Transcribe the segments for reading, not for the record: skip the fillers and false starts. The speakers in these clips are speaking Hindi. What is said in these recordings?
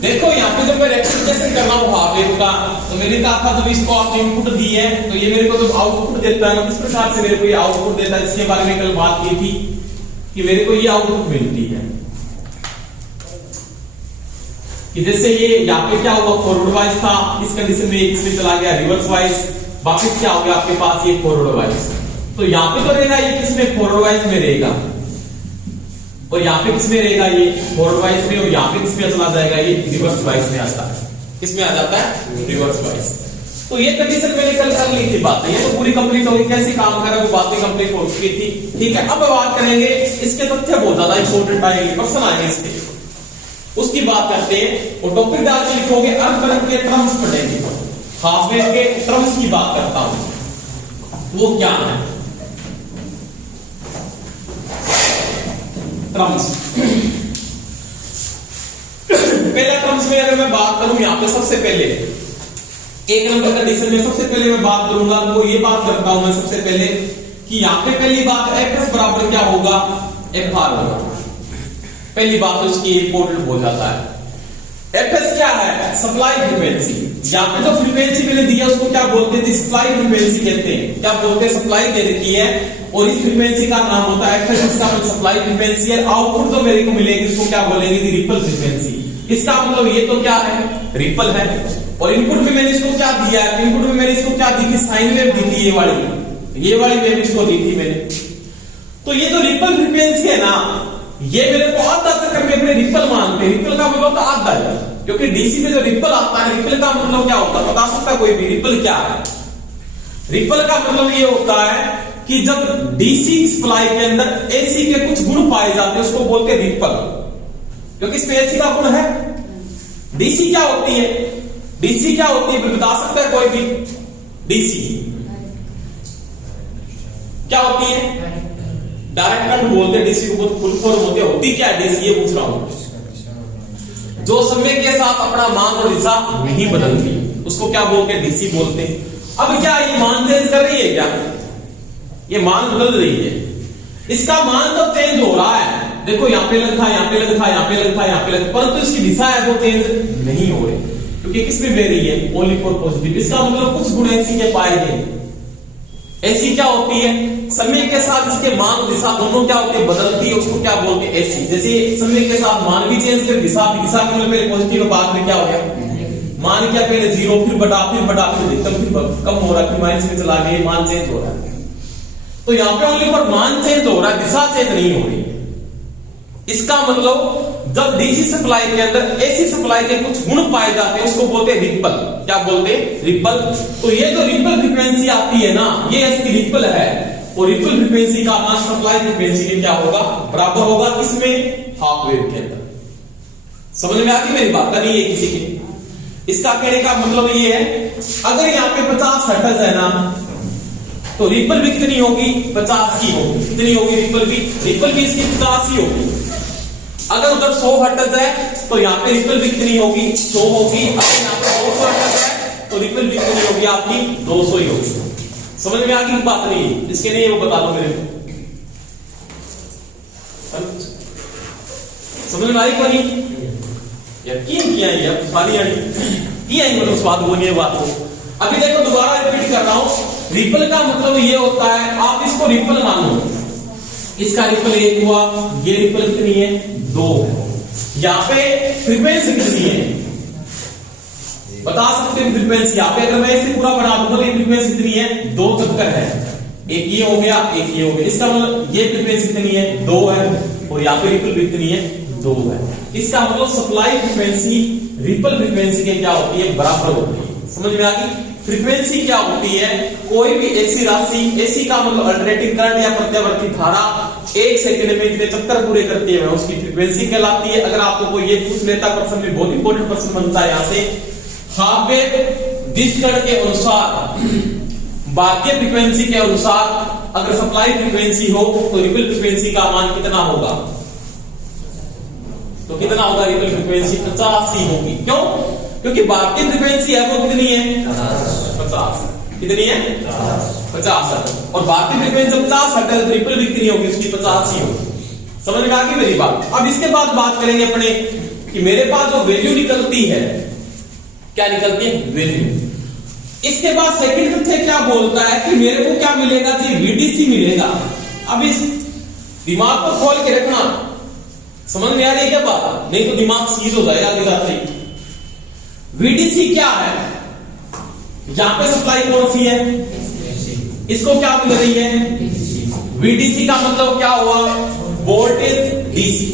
देखो यहाँ पे जब मैं रेक्टिफिकेशन कर रहा हूँ हाफ वेव का, तो मैंने कहा था जब इसको आपने इनपुट दी है तो ये मेरे को जो आउटपुट देता है ना, किस प्रकार से मेरे को ये आउटपुट देता है, इसके बारे में कल बात की थी कि मेरे को ये आउटपुट मिलती है कि जैसे ये यहाँ पे क्या हुआ, फॉरवर्ड वाइज था, इस कंडीशन में इसमें चला गया रिवर्स वाइज, वापस क्या हो गया आपके पास ये फॉरवर्ड वाइज। तो यहाँ पे तो रहेगा ये किसमें, फॉरवर्ड वाइज में रहेगा, और यहाँ पे किसमें रहेगा ये फॉरवर्ड वाइज में, और यहाँ पे किसमें चला जाएगा ये रिवर्स वाइज में आता है, किसमें आ जाता है रिवर्स वाइज। तो ये कंडीशन मैंने कल कर ली थी बातें, ये तो पूरी कंप्लीट हो गई, कैसे काम कर रहा है वो बातें कंप्लीट हो चुकी थी। ठीक है, अब बात करेंगे इसके तथ्य बहुत ज्यादा इंपॉर्टेंट आएंगे, क्वेश्चन आएंगे इसके, उसकी बात करते हैं। वो टॉपिक डाल के लिखोगे, अर्थ करंट के टर्म्स पढ़ेंगे, हाफ वेव के टर्म्स की बात करता हूं, वो क्या है टर्म्स। पहला टर्म्स में अगर मैं बात करूं, यहां पे सबसे पहले एक नंबर कंडीशन में सबसे पहले मैं बात करूंगा, तो ये बात करता हूं मैं सबसे पहले कि यहां पे पहली बात एफ बराबर क्या होगा, एफ आर होगा। पहली बात तो इसकी इंपॉर्टेंट हो जाता है। एफएस क्या है, सप्लाई फ्रीक्वेंसी। यहाँ पे जो फ्रीक्वेंसी मैंने दिया उसको क्या बोलते थे, सप्लाई फ्रीक्वेंसी कहते हैं। क्या बोलते हैं, सप्लाई दे रखी है और इस फ्रीक्वेंसी का नाम होता है एफएस, इसका मतलब सप्लाई फ्रीक्वेंसी है। आउटपुट तो मेरे को मिलेगी, इसको क्या बोलेंगे, रिपल फ्रीक्वेंसी। इसका मतलब ये तो क्या है, रिपल है। और इनपुट में मैंने इसको क्या दिया है, इनपुट में मैंने इसको क्या दी थी, साइन वेव दी थी, ये वाली वेव इसको दी थी मैंने। तो ये जो रिपल फ्रीक्वेंसी है ना, ये मेरे को आधा चक्कर में अपने रिपल मानते हैं। रिपल का मतलब तो आधा है, क्योंकि डीसी में जो रिपल आता है, रिपल का मतलब क्या होता है बता सकता कोई भी, रिपल क्या है। रिपल का मतलब ये होता है कि जब डीसी सप्लाई के अंदर एसी के कुछ गुण पाए जाते हैं, उसको बोलते हैं रिपल, क्योंकि इसमें एसी का गुण है। डीसी क्या होती है, डीसी क्या होती है बता सकता है कोई भी, डीसी क्या होती है, डायरेक्ट करंट बोलते हैं डीसी को, बहुत फुल फॉर्म होती क्या है डीसी, ये पूछ रहा हूं। जो समय के साथ अपना मान और दिशा नहीं बदलती, उसको क्या बोलते हैं, डीसी बोलते हैं। अब क्या ये मान चेंज कर रही है, क्या ये मान बदल रही है, इसका मान तो चेंज हो रहा है। देखो यहाँ पे लिखा, यहाँ पे लिखा, यहाँ पे लिखा, यहाँ पे लिखा, परंतु इसकी दिशा है वो चेंज नहीं हो रही, क्योंकि किसमें दे रही है, ओनली फॉर पॉजिटिव। इसका मतलब कुछ गुण ऐसी के पाए गए। ऐसी क्या होती है, समय के साथ इसके मान दिशा दोनों क्या होती है, बदलती है, उसको क्या बोलते हैं, ऐसी। जैसे समय के साथ मान भी चेंज कर, दिशा भी, दिशा के मतलब पहले पॉजिटिव और बाद में क्या हो गया, मान क्या पहले जीरो, फिर बटा, फिर अधिकतम, फिर कम हो रहा है, फिर माइनस में चला गया, मान चेंज हो रहा है। तो यहाँ पे ओनली फॉर मान चेंज हो रहा है, दिशा चेंज नहीं हो रही। इसका मतलब जब डीसी सप्लाई के अंदर एसी सप्लाई के कुछ गुण पाए जाते हैं, उसको बोलते हैं रिपल। क्या बोलते हैं, रिपल। तो ये जो रिपल फ्रीक्वेंसी आती है ना, ये इसकी रिपल है, और रिपल फ्रीक्वेंसी का मान सप्लाई फ्रीक्वेंसी के क्या होगा, बराबर होगा, किसमें, हाफ वेव के अंदर। समझ में आती मेरी बात, नहीं है किसी के। इसका कहने का मतलब ये है, अगर यहाँ पे 50 हर्ट्ज है ना, तो रिपल भी कितनी होगी, 50 की होगी। कितनी होगी रिपल भी इसकी 50 ही होगी। अगर उधर 100 हर्ट्ज है तो यहाँ पे रिपल भी कितनी होगी, 100 होगी। अगर यहाँ पे 200 हर्ट्ज है तो रिपल भी कितनी होगी आपकी, 200 ही होगी। समझ में आगे बात नहीं है, इसके लिए वो बता दो मेरे को, समझ में आई को नहीं, यकीन किया है यार, सारी किया ही, मतलब स्वाद बोलिए बात को। अभी देखो दोबारा रिपीट कर रहा हूं, रिपल का मतलब ये होता है, आप इसको रिपल मानो, इसका रिपल 1 हुआ, ये रिपल कितनी है, 2। यहाँ पे फ्रीक्वेंसी कितनी है बता सकते हैं, फ्रीक्वेंसी यहाँ पे अगर मैं इसे पूरा बना दूंगा तो ये फ्रीक्वेंसी कितनी है, 2 चक्कर है, एक ये हो गया, एक ये हो गया। इसका मतलब ये फ्रीक्वेंसी कितनी है, 2 है, और यहाँ पे रिपल भी कितनी है, 2 है। इसका मतलब सप्लाई फ्रीक्वेंसी रिपल फ्रीक्वेंसी के क्या होती है, बराबर होती है। समझ में आ गई। फ्रीक्वेंसी क्या होती है, कोई भी ऐसी राशि, एसी का मतलब अल्टरनेटिंग करंट या प्रत्यावर्ती धारा 1 सेकंड में इतने चक्कर पूरे करती है, उसकी फ्रीक्वेंसी कहलाती है। अगर आपको कोई ये पूछ लेता प्रश्न में, बहुत इंपॉर्टेंट प्रश्न बनता है यहाँ से, हाफ वेव जिस कण के अनुसार बाह्य फ्रीक्वेंसी के अनुसार अगर सप्लाई फ्रीक्वेंसी हो तो रिपल फ्रीक्वेंसी का मान कितना होगा, तो कितना होगा, रिपल फ्रीक्वेंसी 50 ही होगी। क्यों, क्योंकि बाह्य फ्रीक्वेंसी है वो कितनी है, 50। कितनी है, 50 है, और बाह्य फ्रीक्वेंसी 50 है तो रिपल भी कितनी होगी, उसकी 50 ही होगी। समझ में आ गई मेरी बात। अब इसके बाद बात करेंगे अपने कि मेरे पास जो वैल्यू निकलती है, क्या निकलती है? वैल्यू। इसके बाद सेकंड तथ्य क्या बोलता है कि मेरे को क्या मिलेगा जी? वीडीसी मिलेगा। अब इस दिमाग को खोल के रखना, समझ में आ रही है क्या बात? नहीं तो दिमाग सीज हो जाएगा आगे जाते ही। वीडीसी क्या है? यहां पे सप्लाई कौन सी है? इसको क्या मिल रही है? वीडीसी का मतलब क्या हुआ? वोल्टेज डीसी,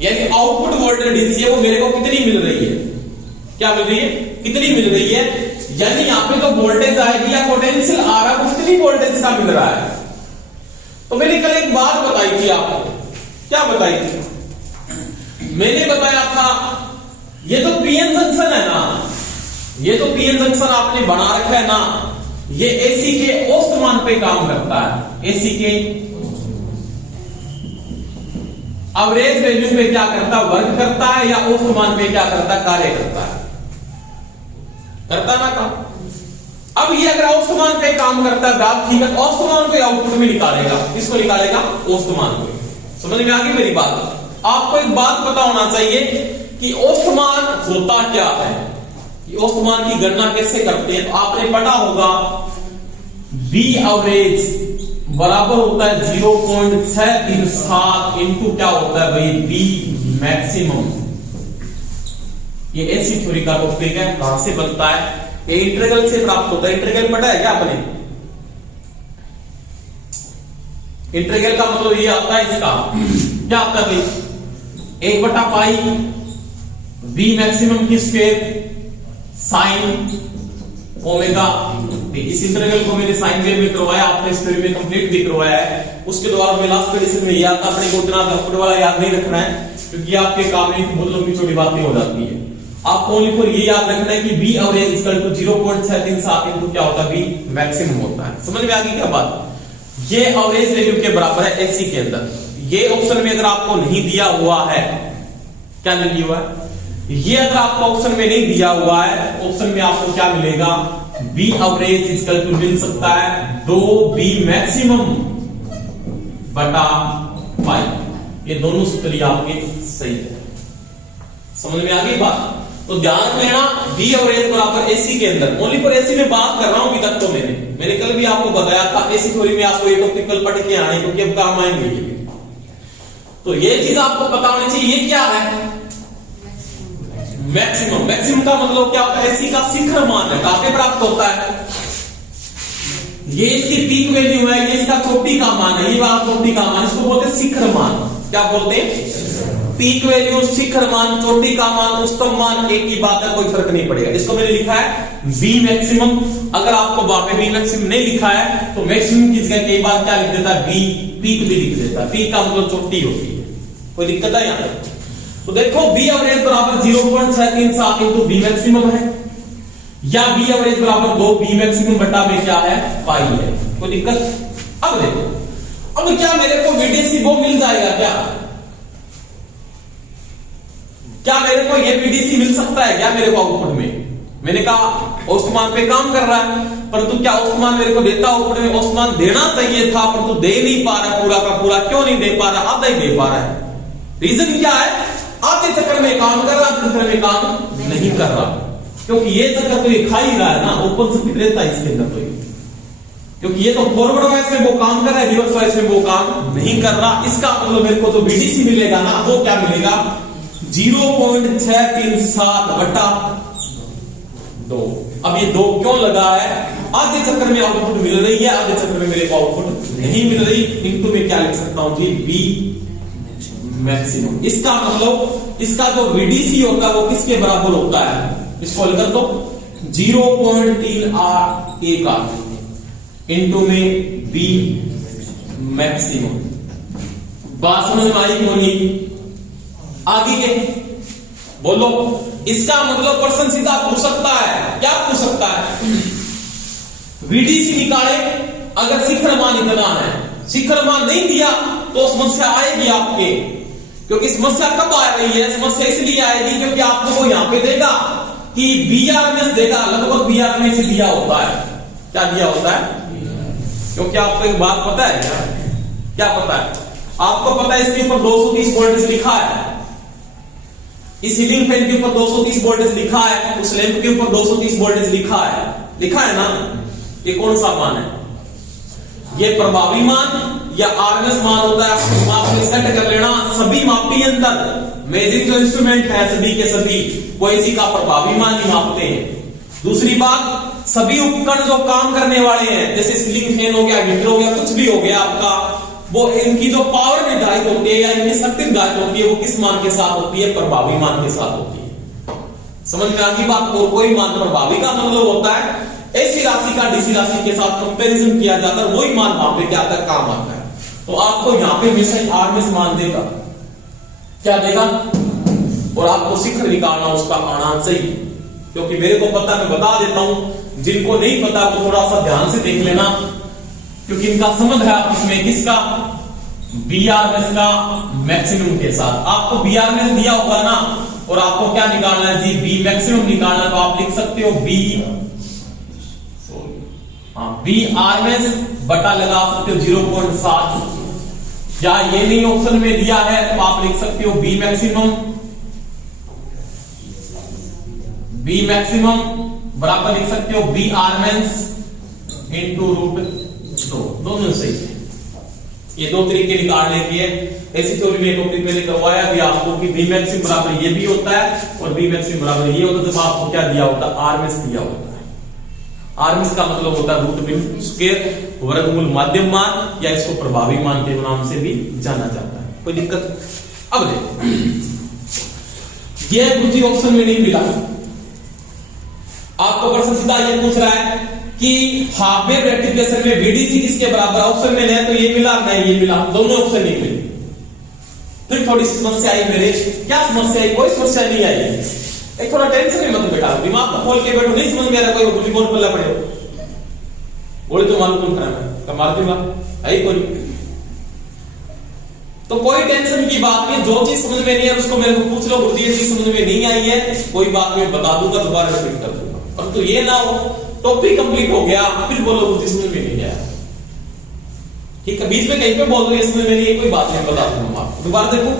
यानी आउटपुट वोल्टेज डीसी है, वो मेरे को कितनी मिल रही है? क्या मिल रही है? कितनी मिल रही है? यानी यहां पे तो वोल्टेज आएगी या पोटेंशियल आ रहा है, कितनी वोल्टेज का मिल रहा है। तो मैंने कल एक बात बताई थी आपको, क्या बताई थी? मैंने बताया था ये तो पीएन जंक्शन है ना, ये तो पीएन जंक्शन आपने बना रखा है ना, ये एसी के औसत मान पे काम करता है। एसी के एवरेज वैल्यू पे क्या करता है? वर्क करता है, या औसत मान पे क्या करता है? कार्य करता है। करता ना काम। अब ये अगर औसत मान पे काम करता है ग्राफ, ठीक है, औसत मान को आउटपुट में निकालेगा। किसको निकालेगा? औसत मान को। समझ में आ गई मेरी बात? आपको एक बात पता होना चाहिए कि औसत मान होता क्या है, कि औसत मान की गणना कैसे करते हैं। तो आपने पढ़ा होगा बी एवरेज बराबर होता है 0.637 इंटू क्या होता है भाई? B maximum. ये ऐसी थ्योरी का टॉपिक है। कहां से बनता है? ये इंटीग्रल से प्राप्त होता है। इंटीग्रल पढ़ा है क्या आपने? इंटीग्रल का मतलब ये आता है, इसका क्या आता है भाई? 1/पाई बी मैक्सिमम की स्क्वायर साइन ओमेगा। इस इंटीग्रल को मैंने साइन वेव में करवाया, आपने इस थ्योरी में कंप्लीट भी करवाया है। उसके द्वारा मैं लास्ट क्वेश्चन में याद था, अपने को इतना धक्कड़ वाला याद नहीं रखना है, क्योंकि आपके काम में बहुत लंबी छोटी बातें हो जाती है। आपको ओनली फॉर ये याद रखना है कि B average equal to 0.637 into क्या होता है? बी मैक्सिमम होता है। समझ में आ गई क्या बात? ये एवरेज वैल्यू के बराबर है एसी के अंदर। ये ऑप्शन में अगर आपको नहीं दिया हुआ है, क्या नहीं दिया हुआ है? ये अगर आपको ऑप्शन में नहीं दिया हुआ है, ऑप्शन में आपको क्या मिलेगा? बी एवरेज इक्वल टू मिल सकता है 2 बी मैक्सिमम बटा पाई। ये दोनों सूत्र आपके सही है। समझ में आ गई बात? तो ध्यान देना, बी एवरेज बराबर एसी के अंदर, ओनली फॉर एसी में बात कर रहा हूं अभी तक। तो मैंने कल भी आपको बताया था एसी थ्योरी में आपको ये टॉपिक कल पढ़ के आने, क्योंकि अब काम आएंगे ये। तो ये चीज आपको पता होनी चाहिए। ये क्या है? मैक्सिमम। मैक्सिमम का मतलब क्या होता है? एसी का शिखर मान है, कहां पे प्राप्त होता है? ये इसकी पीक वैल्यू है, ये इसका चोटी का मान है, ये वाला चोटी का मान, इसको बोलते हैं शिखर मान। क्या बोलते हैं? पीक वैल्यू, शिखर मान, चोटी का मान, उच्चतम मान, एक ही बात है, कोई फर्क नहीं पड़ेगा। इसको मैंने लिखा है बी मैक्सिमम। अगर आपको वहां बी मैक्सिमम नहीं लिखा है तो मैक्सिमम की जगह कई बार क्या लिख देता है? बी पीक भी लिख देता है। पीक का मतलब चोटी होती है। कोई दिक्कत है यहां? तो देखो बी एवरेज बराबर 0.637 इंटू बी मैक्सिमम है, या बी एवरेज बराबर 2 बी मैक्सिमम बटा में क्या है? पाई है। कोई दिक्कत? अब देखो, अब क्या मेरे को वीडीसी वो मिल जाएगा क्या? क्या मेरे को ये वीडीसी मिल सकता है क्या मेरे को आउटपुट में? मैंने कहा औसत मान पे काम कर रहा है, परंतु क्या औसत मान मेरे को देता? आउटपुट में औसत मान देना चाहिए था, परंतु दे नहीं पा रहा पूरा का पूरा। क्यों नहीं दे पा रहा? आधा ही दे पा रहा है। रीजन क्या है? आधे चक्कर में काम कर रहा, आधे चक्कर में काम नहीं कर रहा, क्योंकि ये चक्कर तो ये खा ही रहा है ना, ओपन सर्किट रहता है इसके अंदर। तो क्योंकि ये तो फॉरवर्ड वाइज में वो काम कर रहा है, रिवर्स वाइज में वो काम नहीं कर रहा। इसका मतलब मेरे को तो वीडीसी मिलेगा ना, वो क्या मिलेगा? 0.637 बटा 2। अब ये 2 क्यों लगा है? आधे चक्कर में आउटपुट मिल रही है, आधे चक्कर में मेरे को आउटपुट नहीं मिल रही। इनटू में क्या लिख सकता हूं जी? B maximum. इसका मतलब इसका जो वीडीसी होगा वो किसके बराबर होता है? इसको लिख दो 0.381 इंटू में बी मैक्सिमम। बात समझ में आई क्यों नहीं? आगे के बोलो। इसका मतलब प्रश्न सीधा पूछ सकता है, क्या पूछ सकता है? वीडीसी निकाले अगर शिखर मान इतना है, शिखर मान नहीं दिया तो समस्या आएगी आपके। क्योंकि समस्या कब आ रही है? समस्या इसलिए आएगी क्योंकि आपको वो यहां पे देगा कि बीआरएमएस देगा, लगभग बीआरएमएस दिया होता है। क्या दिया होता है? क्योंकि आपको एक बात पता है क्या पता है? आपको पता है इसके ऊपर 230 वोल्ट लिखा है। इस सीलिंग फैन के ऊपर 230 वोल्टेज लिखा है, उस लैंप के ऊपर 230 वोल्टेज लिखा है ना, ये कौन सा मान है? ये प्रभावी मान या आरएमएस मान होता है। माप में सेट कर लेना, सभी मापी अंदर मेजरिंग जो इंस्ट्रूमेंट है सभी के सभी वो इसी का प्रभावी मान ही मापते हैं। दूसरी बात, सभी उपकरण जो काम करने वाले हैं, जैसे सीलिंग फैन हो गया, हीटर हो गया, कुछ भी हो गया आपका, वो इनकी जो पावर निर्धारित होती है या इनकी शक्ति निर्धारित होती है वो किस मान के साथ होती है? प्रभावी मान के साथ होती है। समझ में आ गई बात? और कोई मान प्रभावी का मतलब होता है ऐसी राशि का डीसी राशि के साथ कंपैरिजन किया जाता है, वही मान वहां पे क्या आता है? काम आता है। तो आपको यहां पे हमेशा आरएमएस मान देगा, क्या देगा? और आपको शिखर निकालना उसका आना चाहिए, क्योंकि मेरे को पता, मैं बता देता हूं, जिनको नहीं पता वो थोड़ा सा ध्यान से देख लेना, क्योंकि इनका संबंध है आपस में किसका? बीआरएमएस का मैक्सिमम के साथ। आपको बीआरएमएस दिया होगा ना, और आपको क्या निकालना है जी? बी मैक्सिमम निकालना, तो आप लिख सकते हो बीआरएमएस बटा लगा सकते हो 0.7, या ये नहीं ऑप्शन में दिया है तो आप लिख सकते हो बी मैक्सिमम बराबर लिख सकते हो बीआरएमएस इनटू √2, दोनों सही है। ये दो तरीके निकालने के हैं। ऐसी थ्योरी में टॉपिक मैंने करवाया भी आपको कि बी मैक्सिमम बराबर ये भी होता है और बी मैक्सिमम बराबर ये होता है। जब आपको क्या दिया होता है? आरएमएस दिया होता है। आरएमएस का मतलब होता है √2 वर्गमूल माध्यम मान, या इसको प्रभावी मान के नाम से भी जाना जाता है। कोई दिक्कत? अब देखो, ये दूसरी ऑप्शन में नहीं मिला, आपको प्रश्न सीधा ये पूछ रहा है कि हाफ वेव रेक्टिफिकेशन में वीडीसी किसके बराबर? ऑप्शन में नहीं तो ये मिला, नहीं ये मिला, दोनों ऑप्शन नहीं मिले। फिर थोड़ी समस्या आई मेरे। क्या समस्या आई? कोई समस्या नहीं आई। एक थोड़ा टेंशन में मत बैठा, दिमाग को खोल के बैठो, नहीं समझ में आ रहा कोई बुद्धि कौन पल्ला पड़े बोले तो मालूम कौन खराब है, मार दूंगा आई कोई। तो कोई टेंशन की बात नहीं, जो चीज समझ में नहीं है उसको मेरे को पूछ लो, बुद्धि चीज समझ में नहीं आई है कोई बात नहीं, बता दूंगा, दोबारा रिपीट कर दूंगा। पर तो ये ना हो टॉपिक कंप्लीट हो गया फिर बोलो बुद्धि समझ में नहीं आया, ठीक है? बीच में कहीं पे बोल दो ये समझ में नहीं, कोई बात नहीं, बता दूंगा आपको। दोबारा देखो,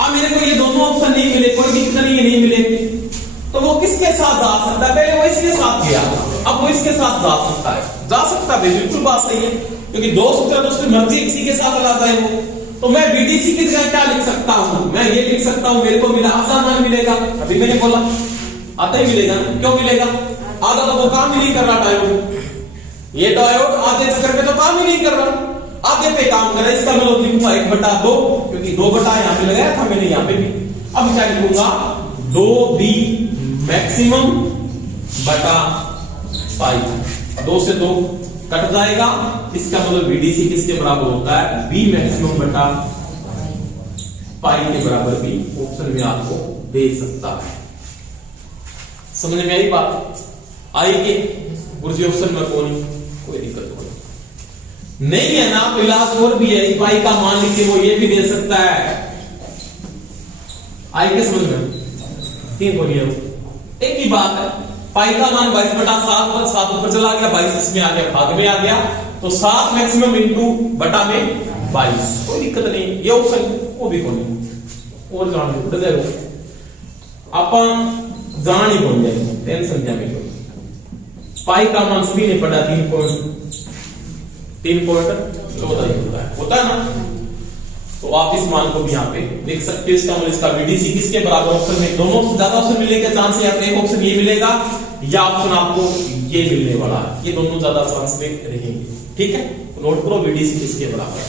अब मेरे को ये दोनों ऑप्शन नहीं मिले, कोई दिक्कत नहीं मिले, तो वो किसके साथ जा सकता है? पहले वो इसके साथ गया, अब वो इसके साथ जा सकता है, बिल्कुल बात सही है, क्योंकि दो सूत्र तो उसकी मर्जी किसी के साथ ला जाए वो। तो मैं बीडीसी की जगह क्या लिख सकता हूं? मैं ये लिख सकता हूं, मेरे को मिला आधा मान मिलेगा, अभी मैंने बोला आधा ही मिलेगा। क्यों मिलेगा? आधा तो वो काम ही नहीं कर रहा डायोड, ये डायोड आधे चक्कर पे तो काम ही नहीं कर रहा, आगे पे काम कर रहा है। इसका मतलब लिखूंगा 1/2, क्योंकि 2 बटा यहां पे लगाया था मैंने, यहां पे भी। अब क्या लिखूंगा? 2b मैक्सिमम बटा पाई, 2 से 2 कट जाएगा, इसका मतलब बीडीसी किसके बराबर होता है? बी मैक्सिमम बटा पाई के बराबर भी ऑप्शन में आपको दे सकता है। समझ में आई बात? आई के गुरुजी ऑप्शन में कोई दिक्कत नहीं है ना, तो इलाज और भी है, पाई का मान लिख के वो ये भी दे सकता है। आई के समझ में? 3 हो गया, एक ही बात है। पाई का मान 22/7 पर 7 ऊपर चला गया, 22 इसमें आ गया, भाग में आ गया, तो 7 मैक्सिमम इंटू बटा में 22, कोई दिक्कत नहीं। ये ऑप्शन वो भी कौन और जान उठ जाएगा, अपन जान ही बोल जाएंगे, टेंशन क्या में। पाई का मान सभी ने पढ़ा 3.14 होता है ना, तो आप इस मान को भी यहाँ पे देख सकते हो। इसका मतलब इसका बीडीसी किसके बराबर? ऑप्शन में दोनों से ज्यादा ऑप्शन मिलेगा चांस है, आपको एक ऑप्शन ये मिलेगा या ऑप्शन आपको ये मिलने वाला है, ये दोनों ज्यादा चांस में रहेंगे, ठीक है? नोट करो बीडीसी किसके बराबर है।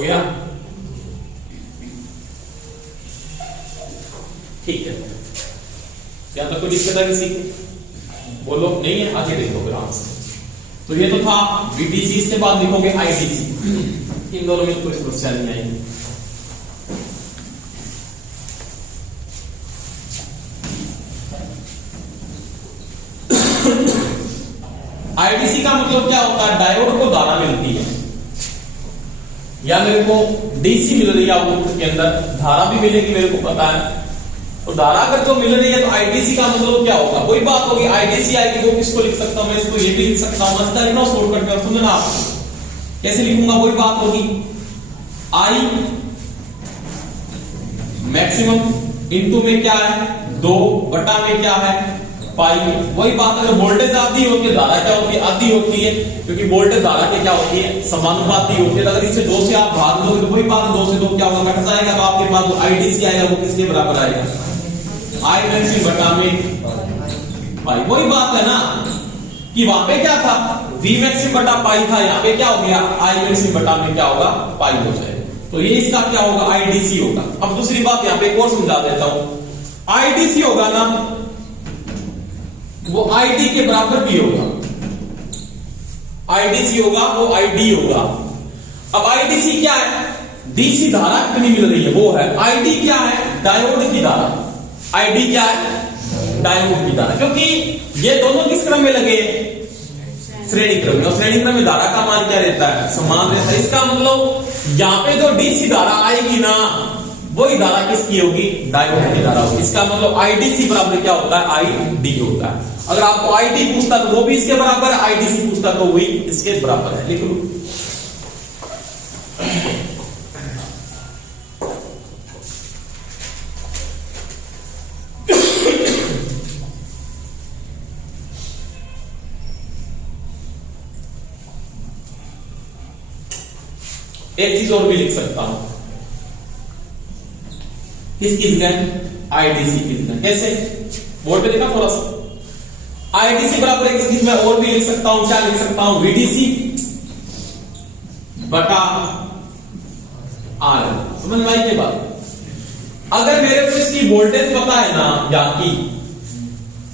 हो गया? ठीक है, क्या तक कोई दिक्कत है किसी को? बोलो नहीं है, आगे देखो फिर आंसर। तो ये तो था VDC, इसके बाद लिखोगे IDC। इन दोनों में कोई समस्या नहीं आएगी। IDC का मतलब क्या होता है? डायोड को धारा मिलती है, या मेरे को DC मिल रही है आउटपुट के अंदर, धारा भी मिलेगी मेरे को पता है। तो धारा अगर जो मिल रही है तो IDC का मतलब क्या होगा? कोई बात होगी, IDC आएगी, वो किसको लिख सकता हूं मैं? इसको ये भी लिख सकता हूं, मस्त लिखना शॉर्टकट में, समझना आपको कैसे लिखूंगा? वही बात होगी, I मैक्सिमम इनटू में क्या है 2 बटा में क्या है पाई। वही बात, अगर वोल्टेज आधी होती है, धारा क्या होती है? आधी होती है, क्योंकि वोल्टेज धारा के क्या होती है? समानुपाती होती है। अगर इसे 2 से आप भाग दोगे तो वही बात, 2 से 2 क्या होगा? कट जाएगा, तो आपके पास जो IDC आएगा वो किसके बराबर आएगा? I मैक्सिमम बटा में पाई। वही बात है ना कि वहां पे क्या था? V मैक्सिमम बटा पाई था, यहाँ पे क्या हो गया? I मैक्सिमम बटा में क्या होगा? पाई हो जाएगा। तो ये इसका क्या होगा? IDC होगा। अब दूसरी बात यहाँ पे एक और समझा देता हूं, IDC होगा ना वो ID के बराबर भी होगा। IDC होगा वो ID होगा। अब IDC क्या है? DC धारा कितनी मिल रही है वो है। ID क्या है? डायोड की धारा। ID क्या है? डायोड की धारा। क्योंकि ये दोनों किस क्रम में लगे? श्रेणी क्रम में। और श्रेणी क्रम में धारा का मान क्या रहता है? समान रहता है। इसका मतलब यहां पे जो DC धारा आएगी ना, वही धारा किसकी होगी? डायोड की धारा होगी। इसका मतलब IDC बराबर क्या होता है? ID होता है। अगर आपको ID पूछता तो वो भी इसके बराबर है, IDC पूछता तो वही इसके बराबर है। लिख लो। एक चीज और भी लिख सकता हूं, किस जगह? IDC की जगह। कैसे? बोर्ड पे देखा थोड़ा सा। IDC बराबर एक चीज मैं और भी लिख सकता हूं, क्या लिख सकता हूं? VDC बटा R। समझ में आई ये बात? अगर मेरे को इसकी वोल्टेज पता है ना यहाँ की,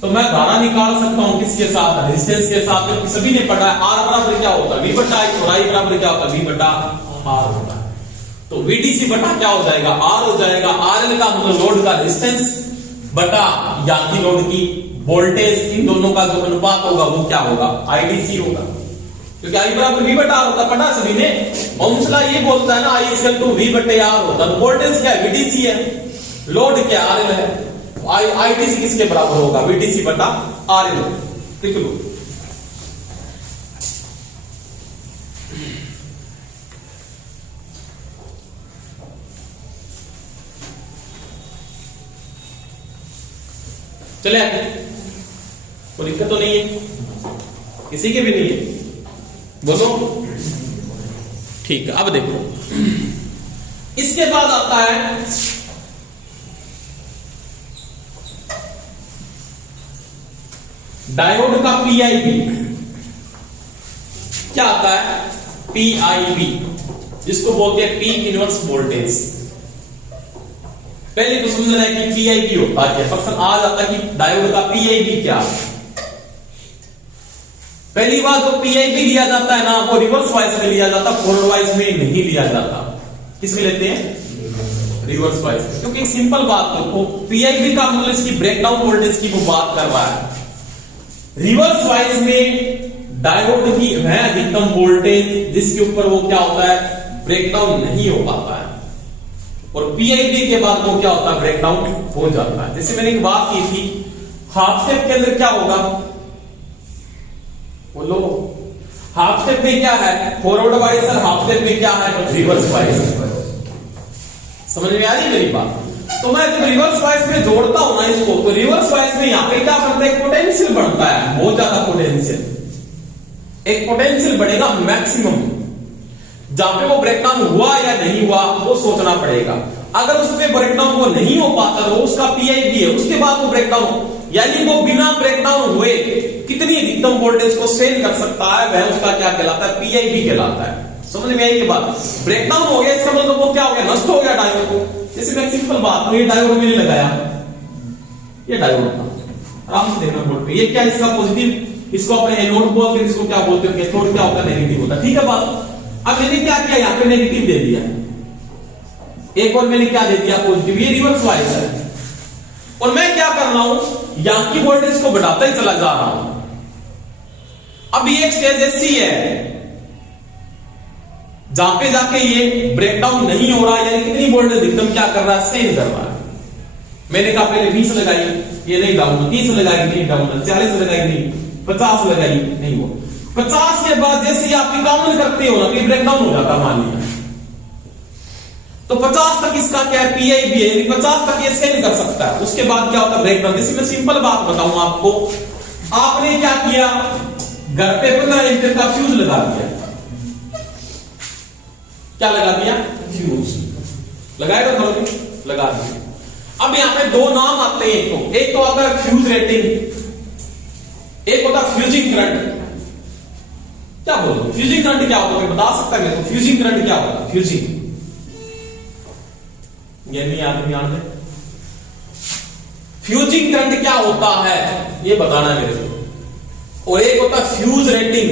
तो मैं धारा निकाल सकता हूं किसके साथ? रेजिस्टेंस के साथ। क्योंकि सभी ने पढ़ा है R बराबर क्या होता है? V बटा I, और I बराबर क्या होता है? V बटा R होता है। तो VDC बटा क्या हो जाएगा? R हो जाएगा। RL का मतलब लोड का रेजिस्टेंस बटा यहाँ की लोड की वोल्टेज, इन दोनों का जो अनुपात होगा वो क्या होगा? IDC होगा। क्योंकि I बराबर V बटा R होता है, पढ़ा सभी ने। ओम्स लॉ ये बोलता है ना, I इक्वल टू V बटे R होता है। वोल्टेज क्या है? VDC है, लोड क्या RL है। IDC किसके बराबर होगा? VDC बटा RL। लिख लो। चले आगे, कोई दिक्कत तो नहीं है? किसी के भी नहीं है? बोलो। ठीक है, अब देखो, इसके बाद आता है डायोड का PIV। क्या आता है? PIV, जिसको बोलते हैं P इनवर्स वोल्टेज। पहले तो समझना है कि PIV होता है। प्रश्न आ जाता है कि डायोड का PIV क्या है। पहली बात, जो PIV लिया जाता है ना, वो रिवर्स वाइज में लिया जाता, फॉरवर्ड वाइज में नहीं लिया जाता। किसमें लेते हैं? Reverse wise. क्योंकि एक सिंपल बात देखो, PIV का मतलब इसकी ब्रेकडाउन वोल्टेज की वो बात कर रहा है। रिवर्स वाइज में डायोड की है अधिकतम वोल्टेज, जिसके ऊपर वो क्या होता है? ब्रेकडाउन नहीं हो पाता है। और PIV के बाद वो क्या होता है? ब्रेकडाउन हो जाता है। जैसे मैंने एक बात की थी, हाफ स्टेप के अंदर क्या होगा? बोलो। हाफ स्टेप में क्या है? Forward wise. और हाफ स्टेप में क्या है? Reverse wise. समझ में आ रही है मेरी बात? तो मैं जब रिवर्स वाइज में जोड़ता हूं ना इसको, तो रिवर्स वाइज में यहां पे क्या बनता है? एक पोटेंशियल बढ़ता है, बहुत ज्यादा पोटेंशियल। एक पोटेंशियल बढ़ेगा मैक्सिमम। जहां पे वो ब्रेकडाउन हुआ या नहीं हुआ वो सोचना पड़ेगा। अगर उसमें ब्रेकडाउन वो नहीं हो पाता तो उसका PIV है, उसके बाद वो ब्रेकडाउन, यानी वो बिना ब्रेकडाउन हुए कितनी अधिकतम वोल्टेज को सेल कर सकता है, वह उसका क्या कहलाता है? PIV कहलाता है। समझ में आई ये बात? ब्रेकडाउन हो गया इसका मतलब वो क्या हो गया, नष्ट हो गया डायोड को। जैसे मैं सिंपल बात, ये डायोड मैंने लगाया, ये डायोड था, आराम से देखना बोर्ड पे, ये क्या इसका पॉजिटिव, इसको अपने एनोड बोलते हैं, इसको क्या बोलते हैं, कैथोड क्या होता है, नेगेटिव होता है, ठीक है बात। अब मैंने क्या किया, यहाँ पे नेगेटिव दे दिया, एक और मैंने क्या दे दिया, पॉजिटिव, ये रिवर्स वाइज है। और मैं क्या कर रहा हूं, यहां की वोल्टेज को बढ़ाता ही चला जा रहा हूं। अब ये एक स्टेज ऐसी है जहां पे जाके ये ब्रेकडाउन नहीं हो रहा, यानी कितनी वोल्टेज एकदम क्या कर रहा है, सेम कर रहा है। मैंने कहा पहले 20 लगाई, ये नहीं डाउन, 30 लगाई नहीं डाउन, 40 लगाई नहीं, 50 लगाई नहीं, वो 50 के बाद जैसे आप काउंट करते हो ना, तो ब्रेकडाउन हो जाता मान लिया। तो 50 तक इसका क्या है, पीआईबी है, 50 तक ये सेल कर सकता है। उसके बाद क्या होता है, ब्रेकडाउन। जैसे मैं सिंपल बात बताऊं आपको, आपने क्या किया, घर पे 15 एम्पीयर का फ्यूज लगा दिया, क्या लगा दिया, फ्यूज लगाएगा, लगा दिया। अब यहां पे दो नाम आते हैं, एक तो आता है फ्यूज रेटिंग, एक होता है फ्यूजिंग करंट। क्या बोलो, फ्यूजिंग करंट क्या होता है, बता सकता है तो फ्यूजिंग करंट क्या होता है, फ्यूजिंग, ये नहीं आदमी जानते, फ्यूजिंग करंट क्या होता है ये बताना मेरे को। और एक होता है फ्यूज रेटिंग,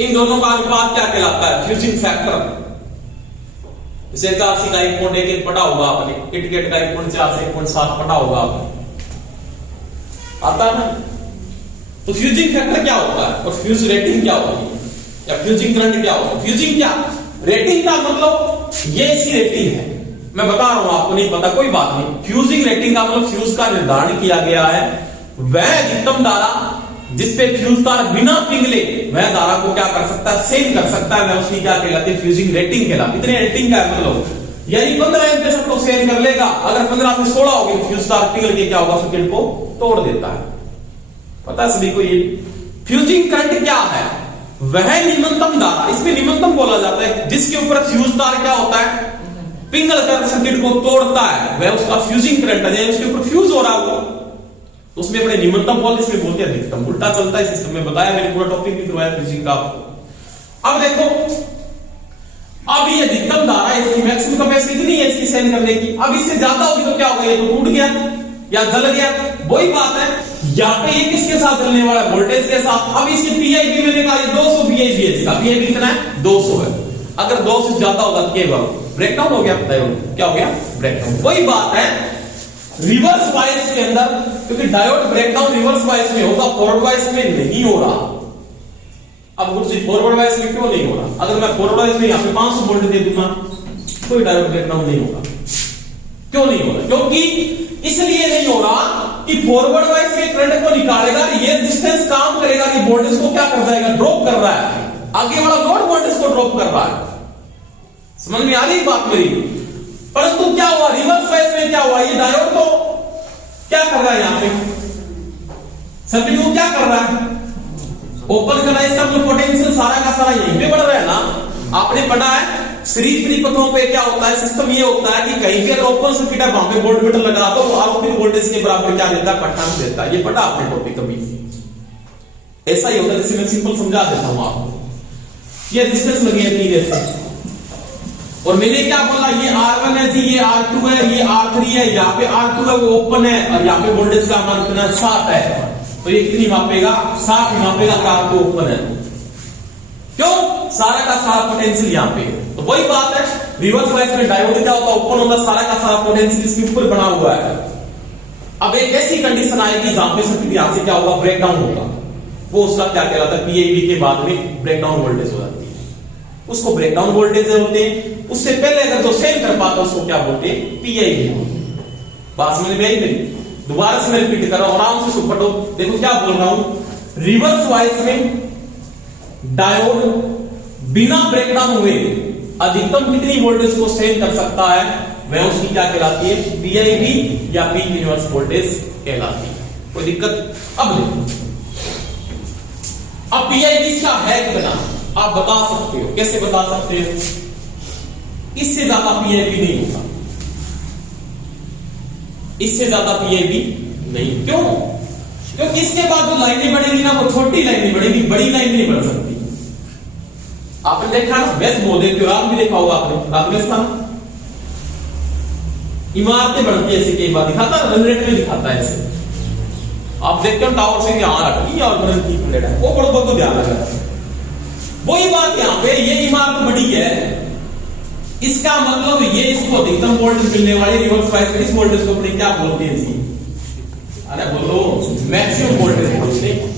इन दोनों का अनुपात क्या कहलाता है, फ्यूजिंग फैक्टर। जैसे 84 का 1.1 पढ़ा होगा आपने, किटकेट का 1.4 से 1.7 पढ़ा होगा आपने, आता है ना। तो फ्यूजिंग फैक्टर क्या होता है और फ्यूज रेटिंग क्या होती है, या फ्यूजिंग करंट क्या होता है। फ्यूजिंग क्या, रेटिंग का मतलब ये इसकी रेटिंग है, मैं बता रहा हूं आपको नहीं पता कोई बात नहीं। फ्यूजिंग रेटिंग का मतलब फ्यूज का निर्धारण किया गया है, वह अधिकतम धारा जिसपे फ्यूज तार बिना पिघले वह धारा को क्या कर सकता है, सेम कर सकता है, वह उसकी क्या कहलाती है, फ्यूजिंग रेटिंग कहलाती है। इतने रेटिंग का मतलब यानी 15 एम्पीयर सब लोग सेम कर लेगा, अगर 15 से 16 होगी फ्यूज तार पिघल के क्या होगा, सर्किट को तोड़ देता है। पता है सभी को ये फ्यूजिंग करंट क्या है, वह निम्नतम धारा, इसमें निम्नतम बोला जाता है जिसके ऊपर फ्यूज तार क्या होता है, पिघल कर सर्किट को तोड़ता है, वह उसका फ्यूजिंग करंट है। उसके ऊपर फ्यूज हो रहा हो तो उसमें अपने निम्नतम बोलते, इसमें बोलते हैं अधिकतम, उल्टा चलता है सिस्टम में, बताया मैंने, पूरा टॉपिक भी करवाया फ्यूजिंग का आपको। अब देखो, अब ये अधिकतम धारा है, इसकी मैक्सिमम कैपेसिटी कितनी है इसकी सहन करने की, अब इससे ज्यादा होगी तो क्या होगा, ये तो टूट गया या जल गया, वही बात है। यहाँ पे ये किसके साथ चलने वाला है, वोल्टेज के साथ। अब इसकी पीआईबी मैंने कहा 200 पीआईबी है, इसका पीआईबी कितना है, 200 है। अगर 200 से ज्यादा होगा तो क्या ब्रेकडाउन हो गया, डायोड क्या हो गया, ब्रेकडाउन। वही बात है रिवर्स वाइज के अंदर, क्योंकि डायोड ब्रेकडाउन रिवर्स वाइज में होगा, फॉरवर्ड वाइज में नहीं हो रहा। अब कुछ फॉरवर्ड वाइज में क्यों नहीं हो रहा, अगर मैं फॉरवर्ड वाइज में यहां पे 500 वोल्ट दे दूंगा कोई डायोड ब्रेकडाउन नहीं होगा। क्यों नहीं हो रहा, क्योंकि इसलिए नहीं हो रहा कि फॉरवर्ड वाइज के करंट को निकालेगा, ये रेजिस्टेंस काम करेगा, ये वोल्टेज को क्या कर जाएगा, ड्रॉप कर रहा है, आगे वाला लोड वोल्टेज को ड्रॉप कर रहा है। समझ में आ रही बात मेरी। परंतु क्या हुआ, रिवर्स वाइज में क्या हुआ, ये डायोड तो क्या कर रहा है, यहां पे सर्किट को क्या कर रहा है, ओपन कर रहा है, इसका मतलब पोटेंशियल सारा का सारा यहीं पे बढ़ रहा है ना। आपने पढ़ा है सीरीज परिपथों पे क्या होता है, सिस्टम ये होता है कि कहीं पे ओपन सर्किट है, वहां पे वोल्टमीटर लगा दो, आउटपुट वोल्टेज के बराबर क्या देता है, पट्टांक देता है। ये पढ़ा आपने टॉपिक कभी, ऐसा ही होता है। जैसे मैं सिंपल समझा देता हूं आपको, ये रेजिस्टेंस लगी है 3 ऐसे, और मैंने क्या बोला, ये R1 है जी, ये R2 है, ये R3 है, यहाँ पे R2 है वो ओपन है, और यहाँ पे वोल्टेज का मान कितना 7 है, तो ये कितनी मापेगा, 7 मापेगा, R2 ओपन है। क्यों, सारा का सारा पोटेंशियल यहाँ पे। तो वही बात है, रिवर्स वाइज में डायोड क्या होता है, ओपन होता है, सारा का सारा पोटेंशियल इसके ऊपर बना हुआ है। अब एक ऐसी कंडीशन आएगी जहां पे सर्किट यहां से क्या होगा, ब्रेकडाउन होगा, वो उसका क्या कहलाता है, पीआईबी के बाद में ब्रेकडाउन वोल्टेज हो जाती है, उसको ब्रेकडाउन वोल्टेज होते हैं। उससे पहले अगर जो सेल कर पाता उसको क्या बोलते हैं, पीआईबी। बात समझ में आई मेरी, दोबारा से मैं रिपीट कर रहा हूं, आराम से सुपटो। देखो क्या बोल रहा हूं, रिवर्स वाइज में डायोड बिना ब्रेकडाउन हुए अधिकतम कितनी वोल्टेज को सेल कर सकता है, वह उसकी क्या कहलाती है, पीआईबी या पीक इनवर्स वोल्टेज कहलाती है। कोई दिक्कत। अब देखो, अब पीआईबी का है कितना आप बता सकते हो, कैसे बता सकते हो, इससे ज्यादा पीआईबी नहीं होता, इससे ज्यादा पीआईबी नहीं। क्यों, क्योंकि इसके बाद जो लाइनें बढ़ेगी ना वो छोटी लाइनें बढ़ेगी, बड़ी लाइन नहीं बढ़ सकती। आपने देखा ना, वैसे बोल देते हो, आप भी देखा होगा आपने राजस्थान इमारतें बढ़ती है ऐसे, कई बार दिखाता है, रन रेट में दिखाता है ऐसे। आप देखते हो टावर से यहाँ अटकी और रन है, वो बहुत ध्यान लगा। वही बात यहाँ पे, ये इमारत बड़ी है, इसका मतलब ये इसको अधिकतम वोल्टेज मिलने वाली रिवर्स बायस इस वोल्टेज को अपने क्या बोलते हैं जी? अरे बोलो, मैक्सिमम वोल्टेज बोलते हैं।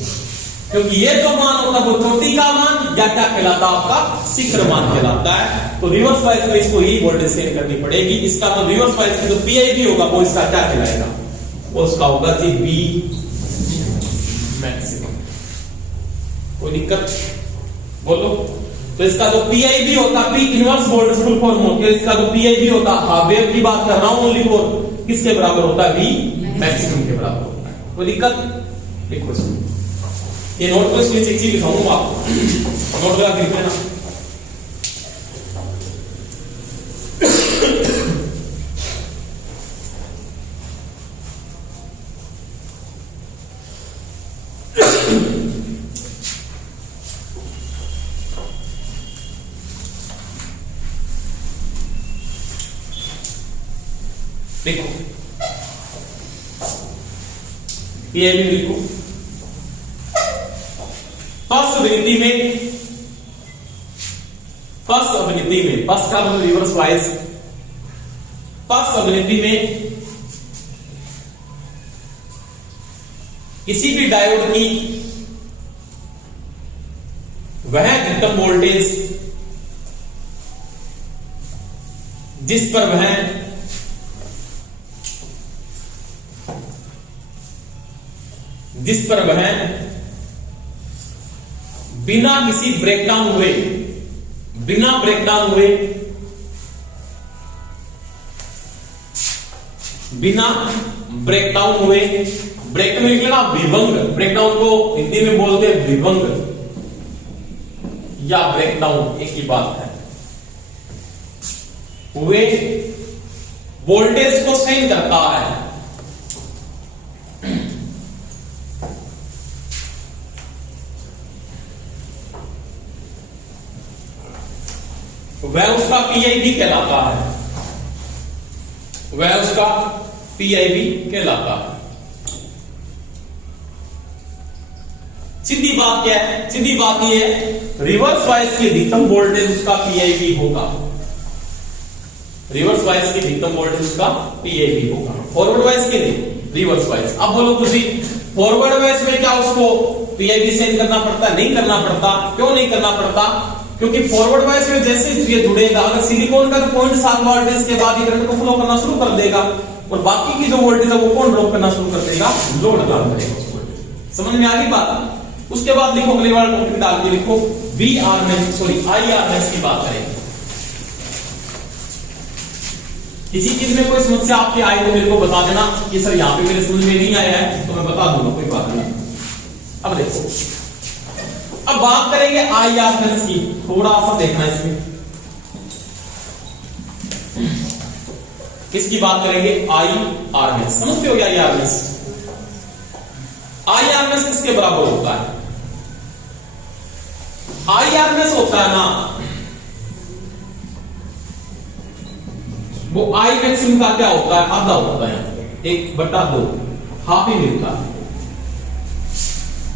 क्योंकि ये जो मान होता है वो चोटी का मान या क्या कहलाता है आपका शिखर मान कहलाता है। तो रिवर्स बायस में इसको ही वोल्टेज सेट करनी पड़ेगी। इसका तो रिवर्स बायस में जो पीआईबी होगा वो इसका क्या कहलाएगा? वो उसका होगा जी बी मैक्सिमम। कोई दिक्कत बोलो? तो इसका जो पीआईबी होता है, P inverse voltage full form होती है, इसका जो पीआईबी होता है, हाँ वेव की बात कर रहा हूं ओनली फॉर, किसके बराबर होता है? वी मैक्सिमम के बराबर होता है। कोई दिक्कत? लिखो इसको, ये नोट को इसके नीचे लिखाऊंगा आपको, नोट लगा लिख लेना। देखो पीआईबी लिखो। फर्स्ट अभिनिति में, फर्स्ट अभिनिति में, फर्स्ट का मतलब रिवर्स बायस, फर्स्ट अभिनिति में किसी भी डायोड की वह अधिकतम वोल्टेज जिस पर वह बिना किसी ब्रेकडाउन हुए, बिना ब्रेकडाउन हुए, बिना ब्रेकडाउन हुए, ब्रेक में निकलेगा विभंग, ब्रेकडाउन को हिंदी में बोलते हैं विभंग या ब्रेकडाउन, एक ही बात है, हुए वोल्टेज को सेंड करता है। वह उसका पीआईबी कहलाता है, वह उसका पीआईबी कहलाता है। सीधी बात क्या है? सीधी बात यह है, रिवर्स बायस की अधिकतम वोल्टेज उसका पीआईबी होगा, रिवर्स बायस की अधिकतम वोल्टेज उसका पीआईबी होगा। फॉरवर्ड बायस के लिए रिवर्स बायस। अब बोलो तुझे, फॉरवर्ड बायस में क्या उसको पीआईबी सेंड करना पड़ता है? नहीं करना पड़ता। क्यों नहीं करना पड़ता? क्योंकि फॉरवर्ड बायस में जैसे ये जुड़ेगा, अगर सिलिकॉन का 0.7 वोल्टेज के बाद करंट को फ्लो करना शुरू कर देगा, और बाकी की जो वोल्टेज है वो कौन ड्रॉप करना शुरू कर देगा? लोड डाल करेगा। समझ में आ गई बात? उसके बाद लिखो, अगले वाला टॉपिक डाल के लिखो IRMS की बात करेंगे। किसी चीज में कोई समस्या आपकी आई तो मेरे को बता देना कि सर यहाँ पे मेरे समझ में नहीं आया है, तो मैं बता दूंगा, कोई बात नहीं। अब देखो, अब बात करेंगे IRMS की, थोड़ा सा देखना इसमें, किसकी बात करेंगे? IRMS। समझते हो क्या IRMS? IRMS किसके बराबर होता है? IRMS होता है ना वो I मैक्सिमम का क्या होता है? आधा होता है, 1/2, हाफ ही मिलता है।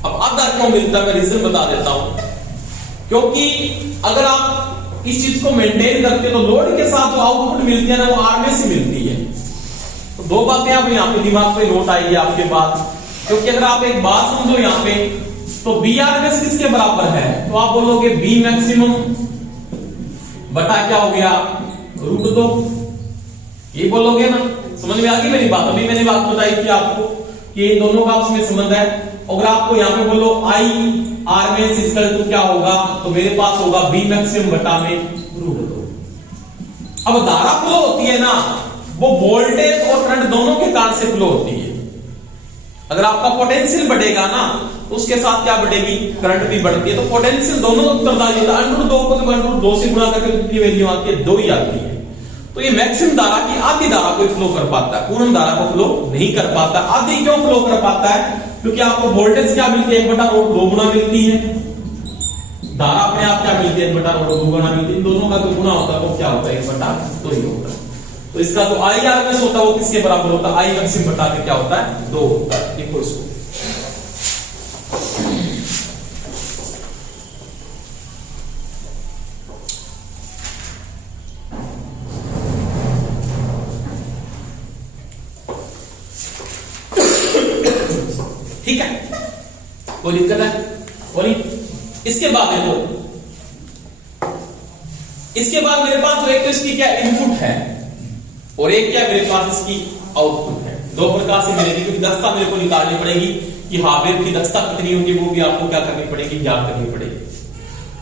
अब आधा क्यों मिलता है, मैं रीजन बता देता हूं। क्योंकि अगर आप इस चीज को मेंटेन करते तो लोड के साथ जो आउटपुट मिलती है ना वो आरएमएस से मिलती है। तो दो बातें आप यहाँ पे दिमाग पे नोट आएगी आपके पास, क्योंकि अगर आप एक बात समझो यहाँ पे, तो बी आरएमएस किसके बराबर है? तो आप बोलोगे बी मैक्सिमम बटा क्या हो गया? √2। ये बोलोगे ना? समझ में आ गई मेरी बात? अभी मैंने बात बताई थी आपको कि इन दोनों का आपस में संबंध है। अगर आपको यहाँ पे बोलो IRMS इक्वल टू क्या होगा, तो मेरे पास होगा बी मैक्सिमम बटा में √2। अब धारा फ्लो होती है ना, वो वोल्टेज और करंट दोनों के कारण से फ्लो होती है। अगर आपका पोटेंशियल बढ़ेगा ना, तो उसके साथ क्या बढ़ेगी? करंट भी बढ़ती है। तो पोटेंशियल दोनों उत्तरदायी होता है। √2 को √2 से गुणा करके उनकी वैल्यू आती है 2 ही आती है। तो ये मैक्सिमम धारा की आधी धारा को फ्लो कर पाता है, पूर्ण धारा को फ्लो नहीं कर पाता। आधी क्यों फ्लो कर पाता है? क्योंकि आपको वोल्टेज क्या मिलती है, 1/2 गुना मिलती है, धारा अपने आप क्या मिलती है, 1/2 गुना मिलती है। इन दोनों का जो गुना होता है वो क्या होता है, 1/2 ही होता है। तो इसका जो आई आरएमएस होता है वो किसके बराबर होता है, आई मैक्सिमम बटा के क्या होता है, 2 होता है। देखो इसको, ठीक है, कोई दिक्कत है? और इसके बाद देखो, इसके बाद मेरे पास तो एक तो इसकी क्या इनपुट है और एक क्या मेरे पास इसकी आउटपुट है। दो प्रकार से मिलेगी, क्योंकि दक्षता मेरे को निकालनी पड़ेगी कि हार्डवेयर की दक्षता कितनी होगी, वो भी आपको क्या करनी पड़ेगी, ज्ञात करनी पड़ेगी।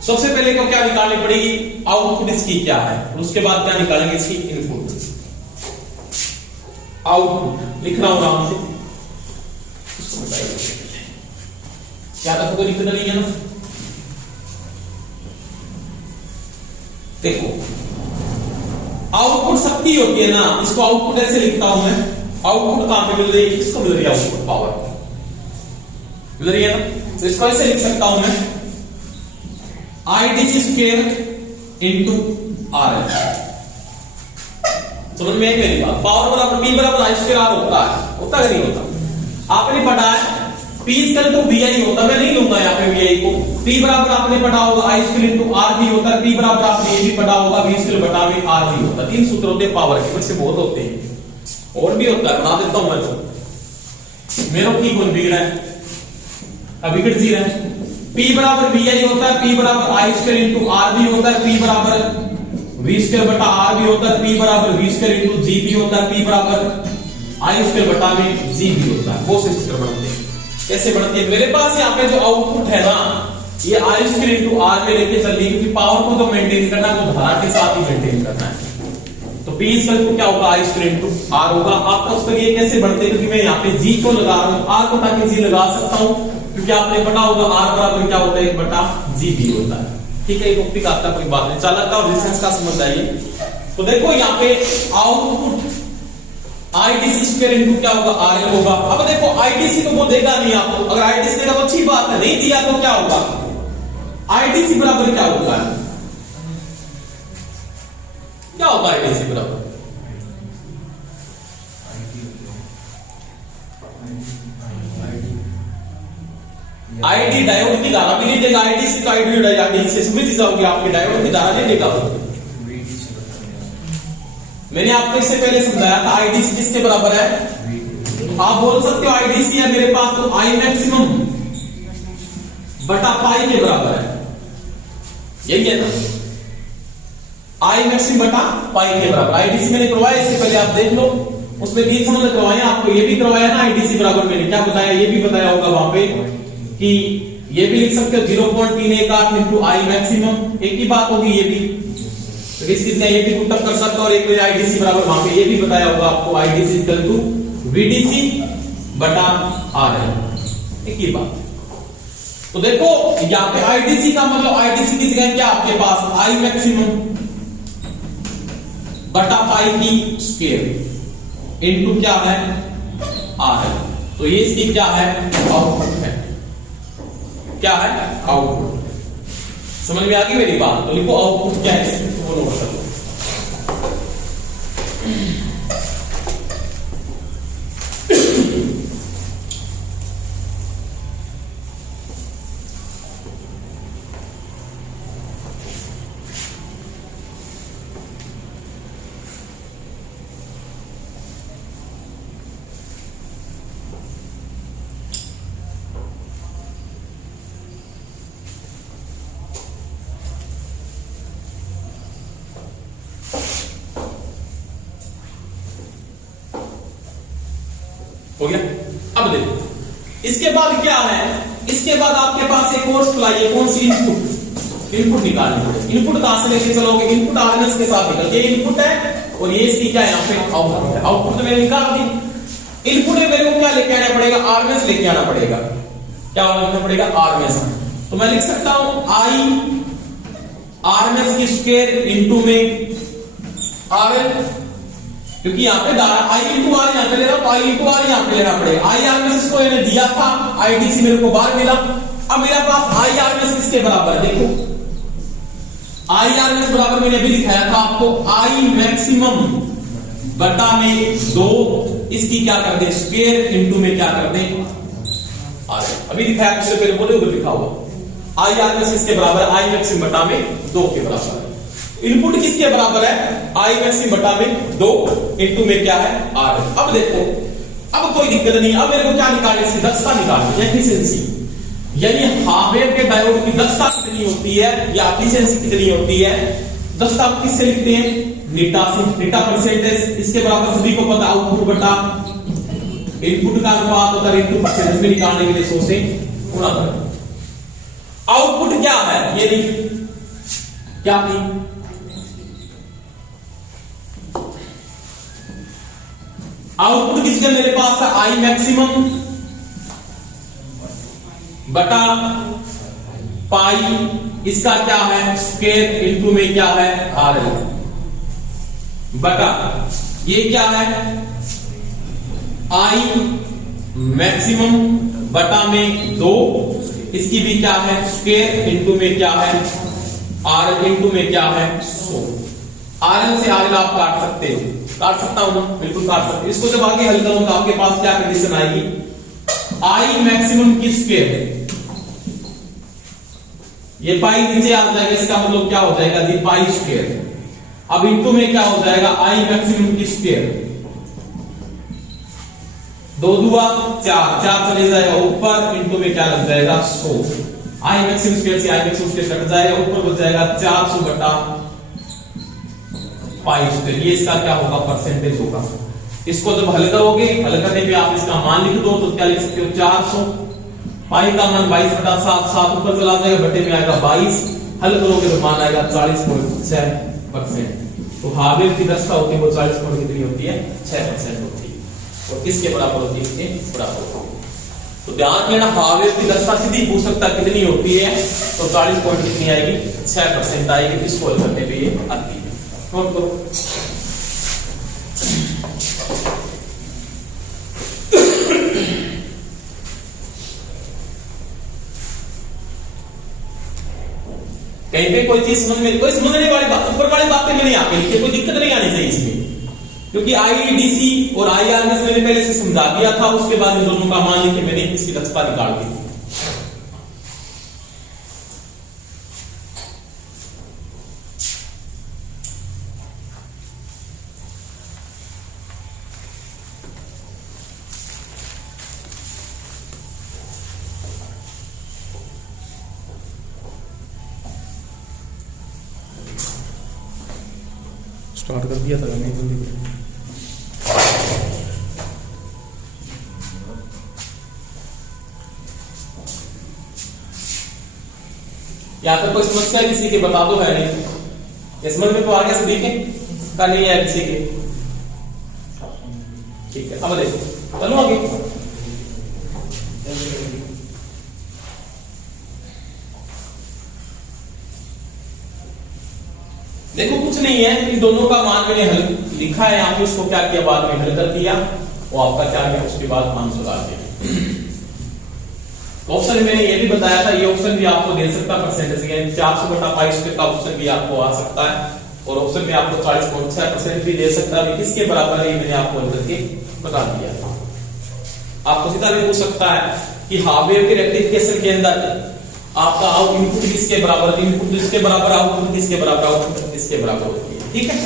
सबसे पहले को क्या निकालनी पड़ेगी, आउटपुट इसकी क्या है, और उसके बाद क्या निकालेंगे, इसकी इनपुट। आउटपुट लिखना होगा हमसे, क्या था, कोई दिक्कत नहीं है ना। देखो आउटपुट सबकी होती है ना, इसको आउटपुट ऐसे लिखता हूं मैं, आउटपुट कहां पे मिल रही है, इसको मिल रही है आउटपुट पावर मिल रही है ना। तो इसको ऐसे लिख सकता हूं मैं, IDC² इंटू RL। समझ में आई मेरी बात? पावर बराबर P बराबर I² होता है, होता है नहीं होता? आपने पढ़ा है P² तो VI होता, मैं नहीं लूंगा यहाँ पे VI को। P बराबर आपने पढ़ा होगा I² इंटू RV होता है, P बराबर आपने ये भी पढ़ा होगा V² बटा में RV होता है। 3 सूत्र होते हैं पावर के, वैसे बहुत होते हैं और भी होता है, बना देता हूं मैं। तो मेरा की कौन बिगड़ा है, अभी बिगड़ जी रहा है। P बराबर VI होता है, P बराबर I² इंटू RV होता है, P बराबर V² बटा RV होता है, P बराबर V² इंटू GB होता है, P बराबर I² बटा में GB होता है। वो सूत्र बनते हैं। कैसे बनती है, मेरे पास यहाँ पे जो आउटपुट है ना, ये I² इंटू R में लेके चल रही, क्योंकि पावर को तो मेंटेन करना है, वो धारा के साथ ही मेंटेन करना है। तो P इक्वल टू क्या होगा, I² इंटू R होगा। आपका उत्तर ये कैसे बढ़ते हैं, क्योंकि मैं यहाँ पे G को लगा रहा हूँ, R को ताकि G लगा सकता हूँ, क्योंकि आपने पढ़ा होगा R बराबर क्या होता है, 1/GB होता है। ठीक है, मुक्ति का आता कोई बात नहीं, चालकता और रेजिस्टेंस का संबंध है ये। तो देखो यहाँ पे आउटपुट IDC² इंटू क्या होगा, RL होगा। अब देखो IDC तो वो देगा नहीं आपको, अगर IDC देगा तो अच्छी बात है, नहीं दिया तो क्या होगा, IDC बराबर क्या होगा, क्या होगा IDC बराबर, ID डायोड की धारा भी नहीं देगा, IDC का ID से समझ जाओगे, आपके डायोड की धारा नहीं देगा। मैंने आपको इससे पहले समझाया था IDC किसके बराबर है, आप बोल सकते हो IDC है मेरे पास तो I मैक्सिमम बटा पाई के बराबर है, यही है ना, I मैक्सिमम बटा पाई के बराबर। IDC मैंने करवाया इससे पहले, आप देख लो, उसमें 3 संबंध करवाए, आपको ये भी करवाया ना IDC बराबर, मैंने क्या बताया, ये भी बताया होगा वहां पे कि ये भी लिख सकते हो 0.318 इंटू I मैक्सिमम, एक ही बात होगी ये भी। तो इसकी ये भी पुटअप कर सकता और एक IDC बराबर वहां पे ये भी बताया होगा आपको, IDC इक्वल टू VDC बटा RL, एक ही बात। तो देखो यहाँ पे IDC का मतलब IDC की जगह क्या आपके पास, I मैक्सिमम बटा पाई की स्क्वायर इनटू क्या है, RL। तो ये इसकी क्या है, आउटपुट है, क्या है, आउटपुट। समझ में आ गई मेरी बात? तो लिखो आउटपुट क्या है, वो नोट कर लो। हो गया। अब देखो इसके बाद क्या है, इसके बाद आपके पास एक और सप्लाई है, कौन सी, इनपुट। इनपुट निकालनी है, इनपुट कहां से लेके चलोगे, इनपुट आरएमएस के साथ निकल, ये इनपुट है और ये इसकी क्या है यहाँ पे आउटपुट है। आउटपुट तो मैंने निकाल दी, इनपुट में मेरे को क्या लेके आना पड़ेगा, आरएमएस लेके आना पड़ेगा। क्या लिखना पड़ेगा, आरएमएस। तो मैं लिख सकता हूं आई आरएमएस की स्क्वायर इनटू में RL, क्योंकि यहाँ पे I इंटू आर यहाँ पे ले रहा हूं, I इंटू आर यहाँ पे लेना पड़ेगा। आई आर में इसको मैंने दिया था, IDC मेरे को बाहर मिला। अब मेरे पास आई आर में किसके बराबर है, देखो आई आर में बराबर मैंने अभी दिखाया था आपको, आई मैक्सिमम बटा में 2, इसकी क्या कर दे स्क्वायर इंटू में क्या कर दे आर। अभी दिखाया, इससे पहले बोले उधर लिखा हुआ आई आर में किसके बराबर है, आई मैक्सिमम बटा में 2 के बराबर है। इनपुट किसके बराबर है, आई मैक्सिमम बटा में 2 इंटू में क्या है आर। अब देखो, अब कोई दिक्कत नहीं, अब मेरे को क्या निकालनी है, दक्षता निकालनी है, एफिशिएंसी, यानी हार्डवेयर के डायोड की दक्षता कितनी होती है या एफिशिएंसी कितनी होती है। दक्षता किससे लिखते हैं, नीटा से, नीटा परसेंटेज, इसके बराबर सभी को पता आउटपुट बटा इनपुट का अनुपात होता है इनपुट परसेंटेज में निकालने के लिए 100 से गुणा करें। आउटपुट क्या है, ये क्या थी, आउटपुट किसके मेरे पास है, आई मैक्सिमम बटा पाई, इसका क्या है स्क्वायर इंटू में क्या है आर एल, बटा ये क्या है आई मैक्सिमम बटा में 2, इसकी भी क्या है स्क्वायर इंटू में क्या है आर एल इंटू में क्या है 100। आर एल से आर एल आप काट सकते हो, काट सकता हूं ना, बिल्कुल काट सकते। इसको जब आगे हल करूंगा आपके पास क्या कंडीशन आएगी, आई मैक्सिमम की स्क्वायर है, ये पाई नीचे आ जाएगा, इसका मतलब क्या हो जाएगा दी पाई स्क्वायर। अब इंटू में क्या हो जाएगा आई मैक्सिमम की स्क्वायर, 2 दूआ 4, 4 चले जाएगा ऊपर, इंटू में क्या लग जाएगा 100। आई मैक्सिमम स्क्वायर से आई मैक्सिमम स्क्वायर कट जाएगा, ऊपर बच जाएगा 400 बटा पाई स्क्वायर। ये इसका क्या होगा परसेंटेज होगा। इसको जब हल करोगे, हल करने पे आप इसका मान लिख दो तो क्या लिख सकते हो 400, पाई का मान 22 बटा 7, 7 ऊपर चला जाएगा, बटे में आएगा 22, हल करोगे तो मान आएगा 40.6%। तो हार्डवेयर की दक्षता होती है वो 40 पॉइंट कितनी होती है 6% होती है, और किसके बराबर होती है, इसके बराबर होती है। तो ध्यान देना, हार्डवेयर की दक्षता सीधी पूछ सकता कितनी होती है, तो 40 पॉइंट कितनी आएगी 6% आएगी, इसको हल करने पे ये आती है। नोट करो, कहीं पे कोई चीज कोई समझने वाली बात, ऊपर वाली बातें मैंने यहाँ पे लिखी, कोई दिक्कत नहीं आनी चाहिए इसमें, क्योंकि आईडीसी और आईआर में मैंने पहले से समझा दिया था। उसके बाद इन दोनों का मान लिखे मैंने इसकी दक्षता निकाल दी। स्टार्ट कर दिया था मैंने जल्दी। यहाँ तक कोई समस्या है किसी के बता दो, है नहीं समझ में तो आगे से देखें का नहीं है किसी के, ठीक है। अब देखो चलो आगे, देखो कुछ नहीं है, इन दोनों का मान मैंने हल लिखा है यहाँ पे, उसको क्या किया बाद में हल कर दिया, वो आपका क्या किया उसके बाद मान सुधा दिया। ऑप्शन मैंने ये भी बताया था, ये ऑप्शन भी आपको दे सकता परसेंटेज 400 बटा 22 का ऑप्शन भी आपको आ सकता है, और ऑप्शन में आपको 40.6% भी दे सकता है। किसके बराबर है मैंने आपको हल करके बता दिया। आपको सीधा भी पूछ सकता है कि हार्डवेयर के रेक्टिफिकेशन के अंदर आपका आउट इनपुट किसके बराबर, इनपुट किसके बराबर, आउटपुट किसके बराबर, आउटपुट किसके बराबर होती है, ठीक है।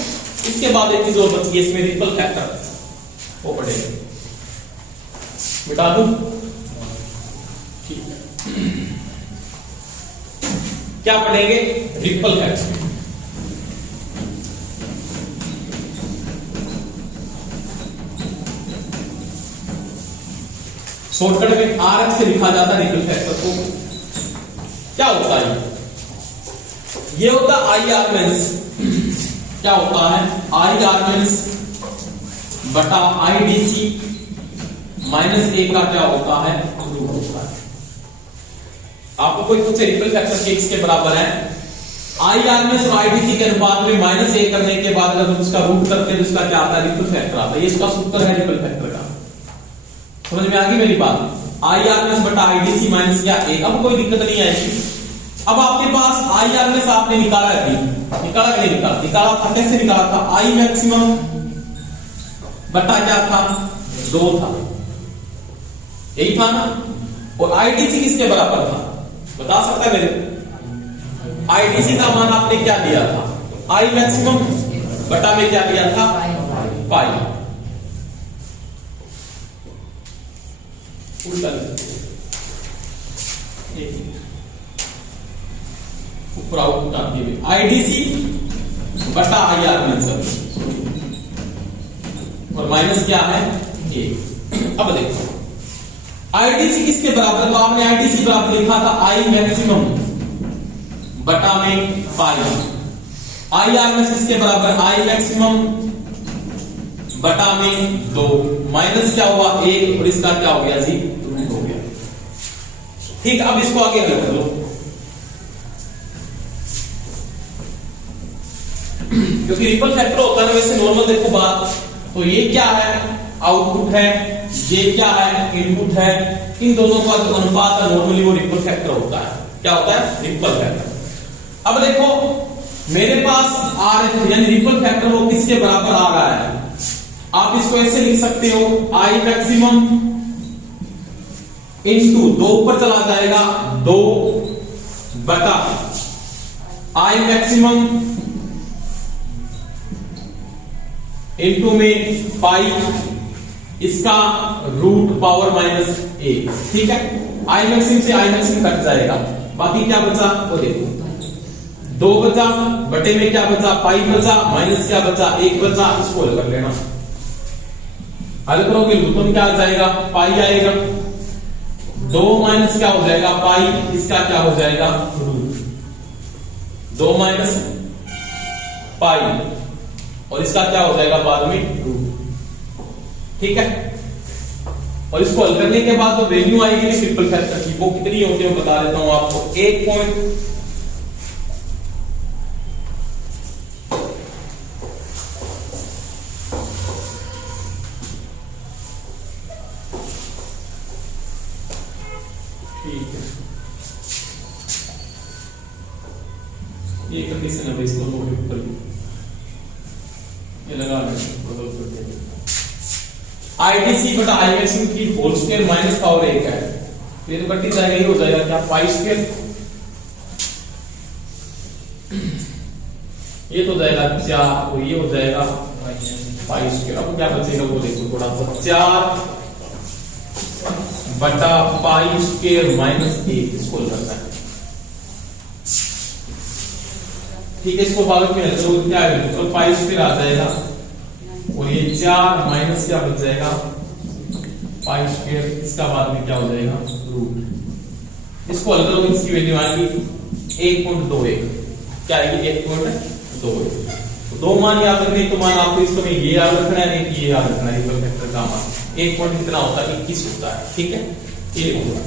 इसके बाद एक चीज और बची है इसमें, रिपल फैक्टर, वो पढ़ेंगे, मिटा दूं, ठीक है। क्या पढ़ेंगे, रिपल फैक्टर। शॉर्टकट में आरएफ से लिखा जाता है रिपल फैक्टर को। क्या होता है ये होता है आई आर्मेंस, क्या होता है आई आर्मेंस बटा आईडीसी माइनस ए का क्या होता है रूट होता है। आपको कोई पूछे रिपल फैक्टर के किसके बराबर है, आई आरएमएस और आईडीसी के अनुपात में -a करने के बाद अगर हम उसका रूट करते हैं तो इसका क्या आता है, रिपल फैक्टर आता है। ये इसका सूत्र है रिपल फैक्टर का। समझ में आ गई मेरी बात? आई आरएमएस बटा आईडीसी माइनस क्या a। अब कोई दिक्कत नहीं आएगी। अब आपके पास आई आरएमएस आपने निकाला है, निकाला कि नहीं निकाला? निकाला था। कैसे निकाला था? आई मैक्सिमम बटा क्या था, 2 था, यही था ना। और आईडीसी किसके बराबर था, बता सकता है मेरे? आईडीसी का मान आपने क्या दिया था, आई मैक्सिमम बटा में क्या दिया था, पाई। उल्टा ऊपर आउटपुट आपकी भी आईडीसी बटा आई आरएमएस और माइनस क्या है, ए। अब देखो आईडीसी किसके बराबर, तो आपने आईडीसी बराबर लिखा था आई मैक्सिमम बटा में पाई। आई आरएमएस किसके बराबर, आई मैक्सिमम बटा में 2 माइनस क्या हुआ 1 और इसका क्या हो गया जी, रूट हो गया। ठीक, अब इसको आगे हल कर लो। क्योंकि रिपल फैक्टर होता है वैसे नॉर्मल देखो बात, तो ये क्या है, आउटपुट है, ये क्या है, इनपुट है। इन दोनों का जो अनुपात है नॉर्मली वो रिपल फैक्टर होता है। क्या होता है, रिपल फैक्टर। अब देखो मेरे पास आर यानी रिपल फैक्टर वो किसके बराबर आ रहा है, आप इसको ऐसे लिख सकते हो, आई मैक्सिमम इंटू 2 ऊपर चला जाएगा 2 बटा आई मैक्सिमम इंटू में पाई, इसका रूट पावर -a। ठीक है, आई मैक्सिमम से आई मैक्सिमम कट जाएगा, बाकी क्या बचा वो देखो, 2 बचा बटे में क्या बचा, पाई बचा, माइनस क्या बचा, 1 बचा। इसको हल कर लेना, हल करोगे तो क्या आ जाएगा, पाई आएगा, 2 माइनस क्या हो जाएगा, पाई, इसका क्या हो जाएगा, रूट 2 माइनस पाई और इसका क्या हो जाएगा बाद में, रूट। ठीक है, और इसको हल करने के बाद जो वैल्यू आएगी ट्रिपल फैक्टर की वो कितनी होती है बता देता हूं आपको, 1. ये कंडीशन है भाई, इसको नोट कर लो, ये लगा बदल कर दिया। आईडीसी बटा आई मैक्सिमम की होल स्क्वायर माइनस पावर 1 है, फिर कटी जाएगा, ये हो जाएगा क्या, पाई स्क्वायर, ये तो जाएगा 4 और ये हो जाएगा पाई स्क्वायर। अब क्या बचेगा वो देखो थोड़ा सा, 4 बटा पाई स्क्वायर माइनस 1, इसको करना है। ठीक है, इसको भाग में हल करो, क्या है तो पाई स्क्वायर आ जाएगा और ये 4 माइनस क्या बच जाएगा, पाई स्क्वायर, इसका बाद में क्या हो जाएगा, रूट। इसको हल करो, इसकी वैल्यू आएगी 1.21, क्या आएगी 1.21। तो 2 मान याद रखने, तो मान आपको इसको में ये याद रखना है, नहीं कि ये याद रखना है, रिपल फैक्टर का मान 1 पॉइंट कितना होता है, 21 होता है। ठीक है, ये होगा,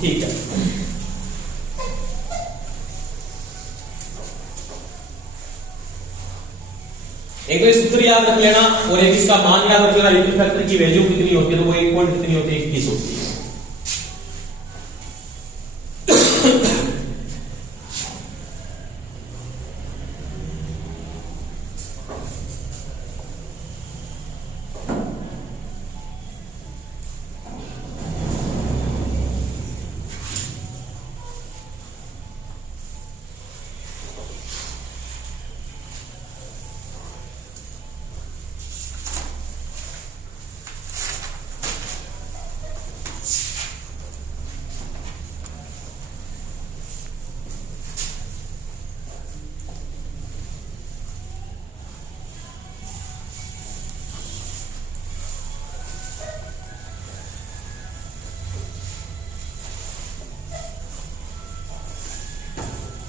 ठीक है। एक तो सूत्र याद रख लेना और एक इसका मान याद रख लेना, रिपल फैक्टर की वैल्यू कितनी होती है, तो वो 1 पॉइंट कितनी होती है, 21 होती है।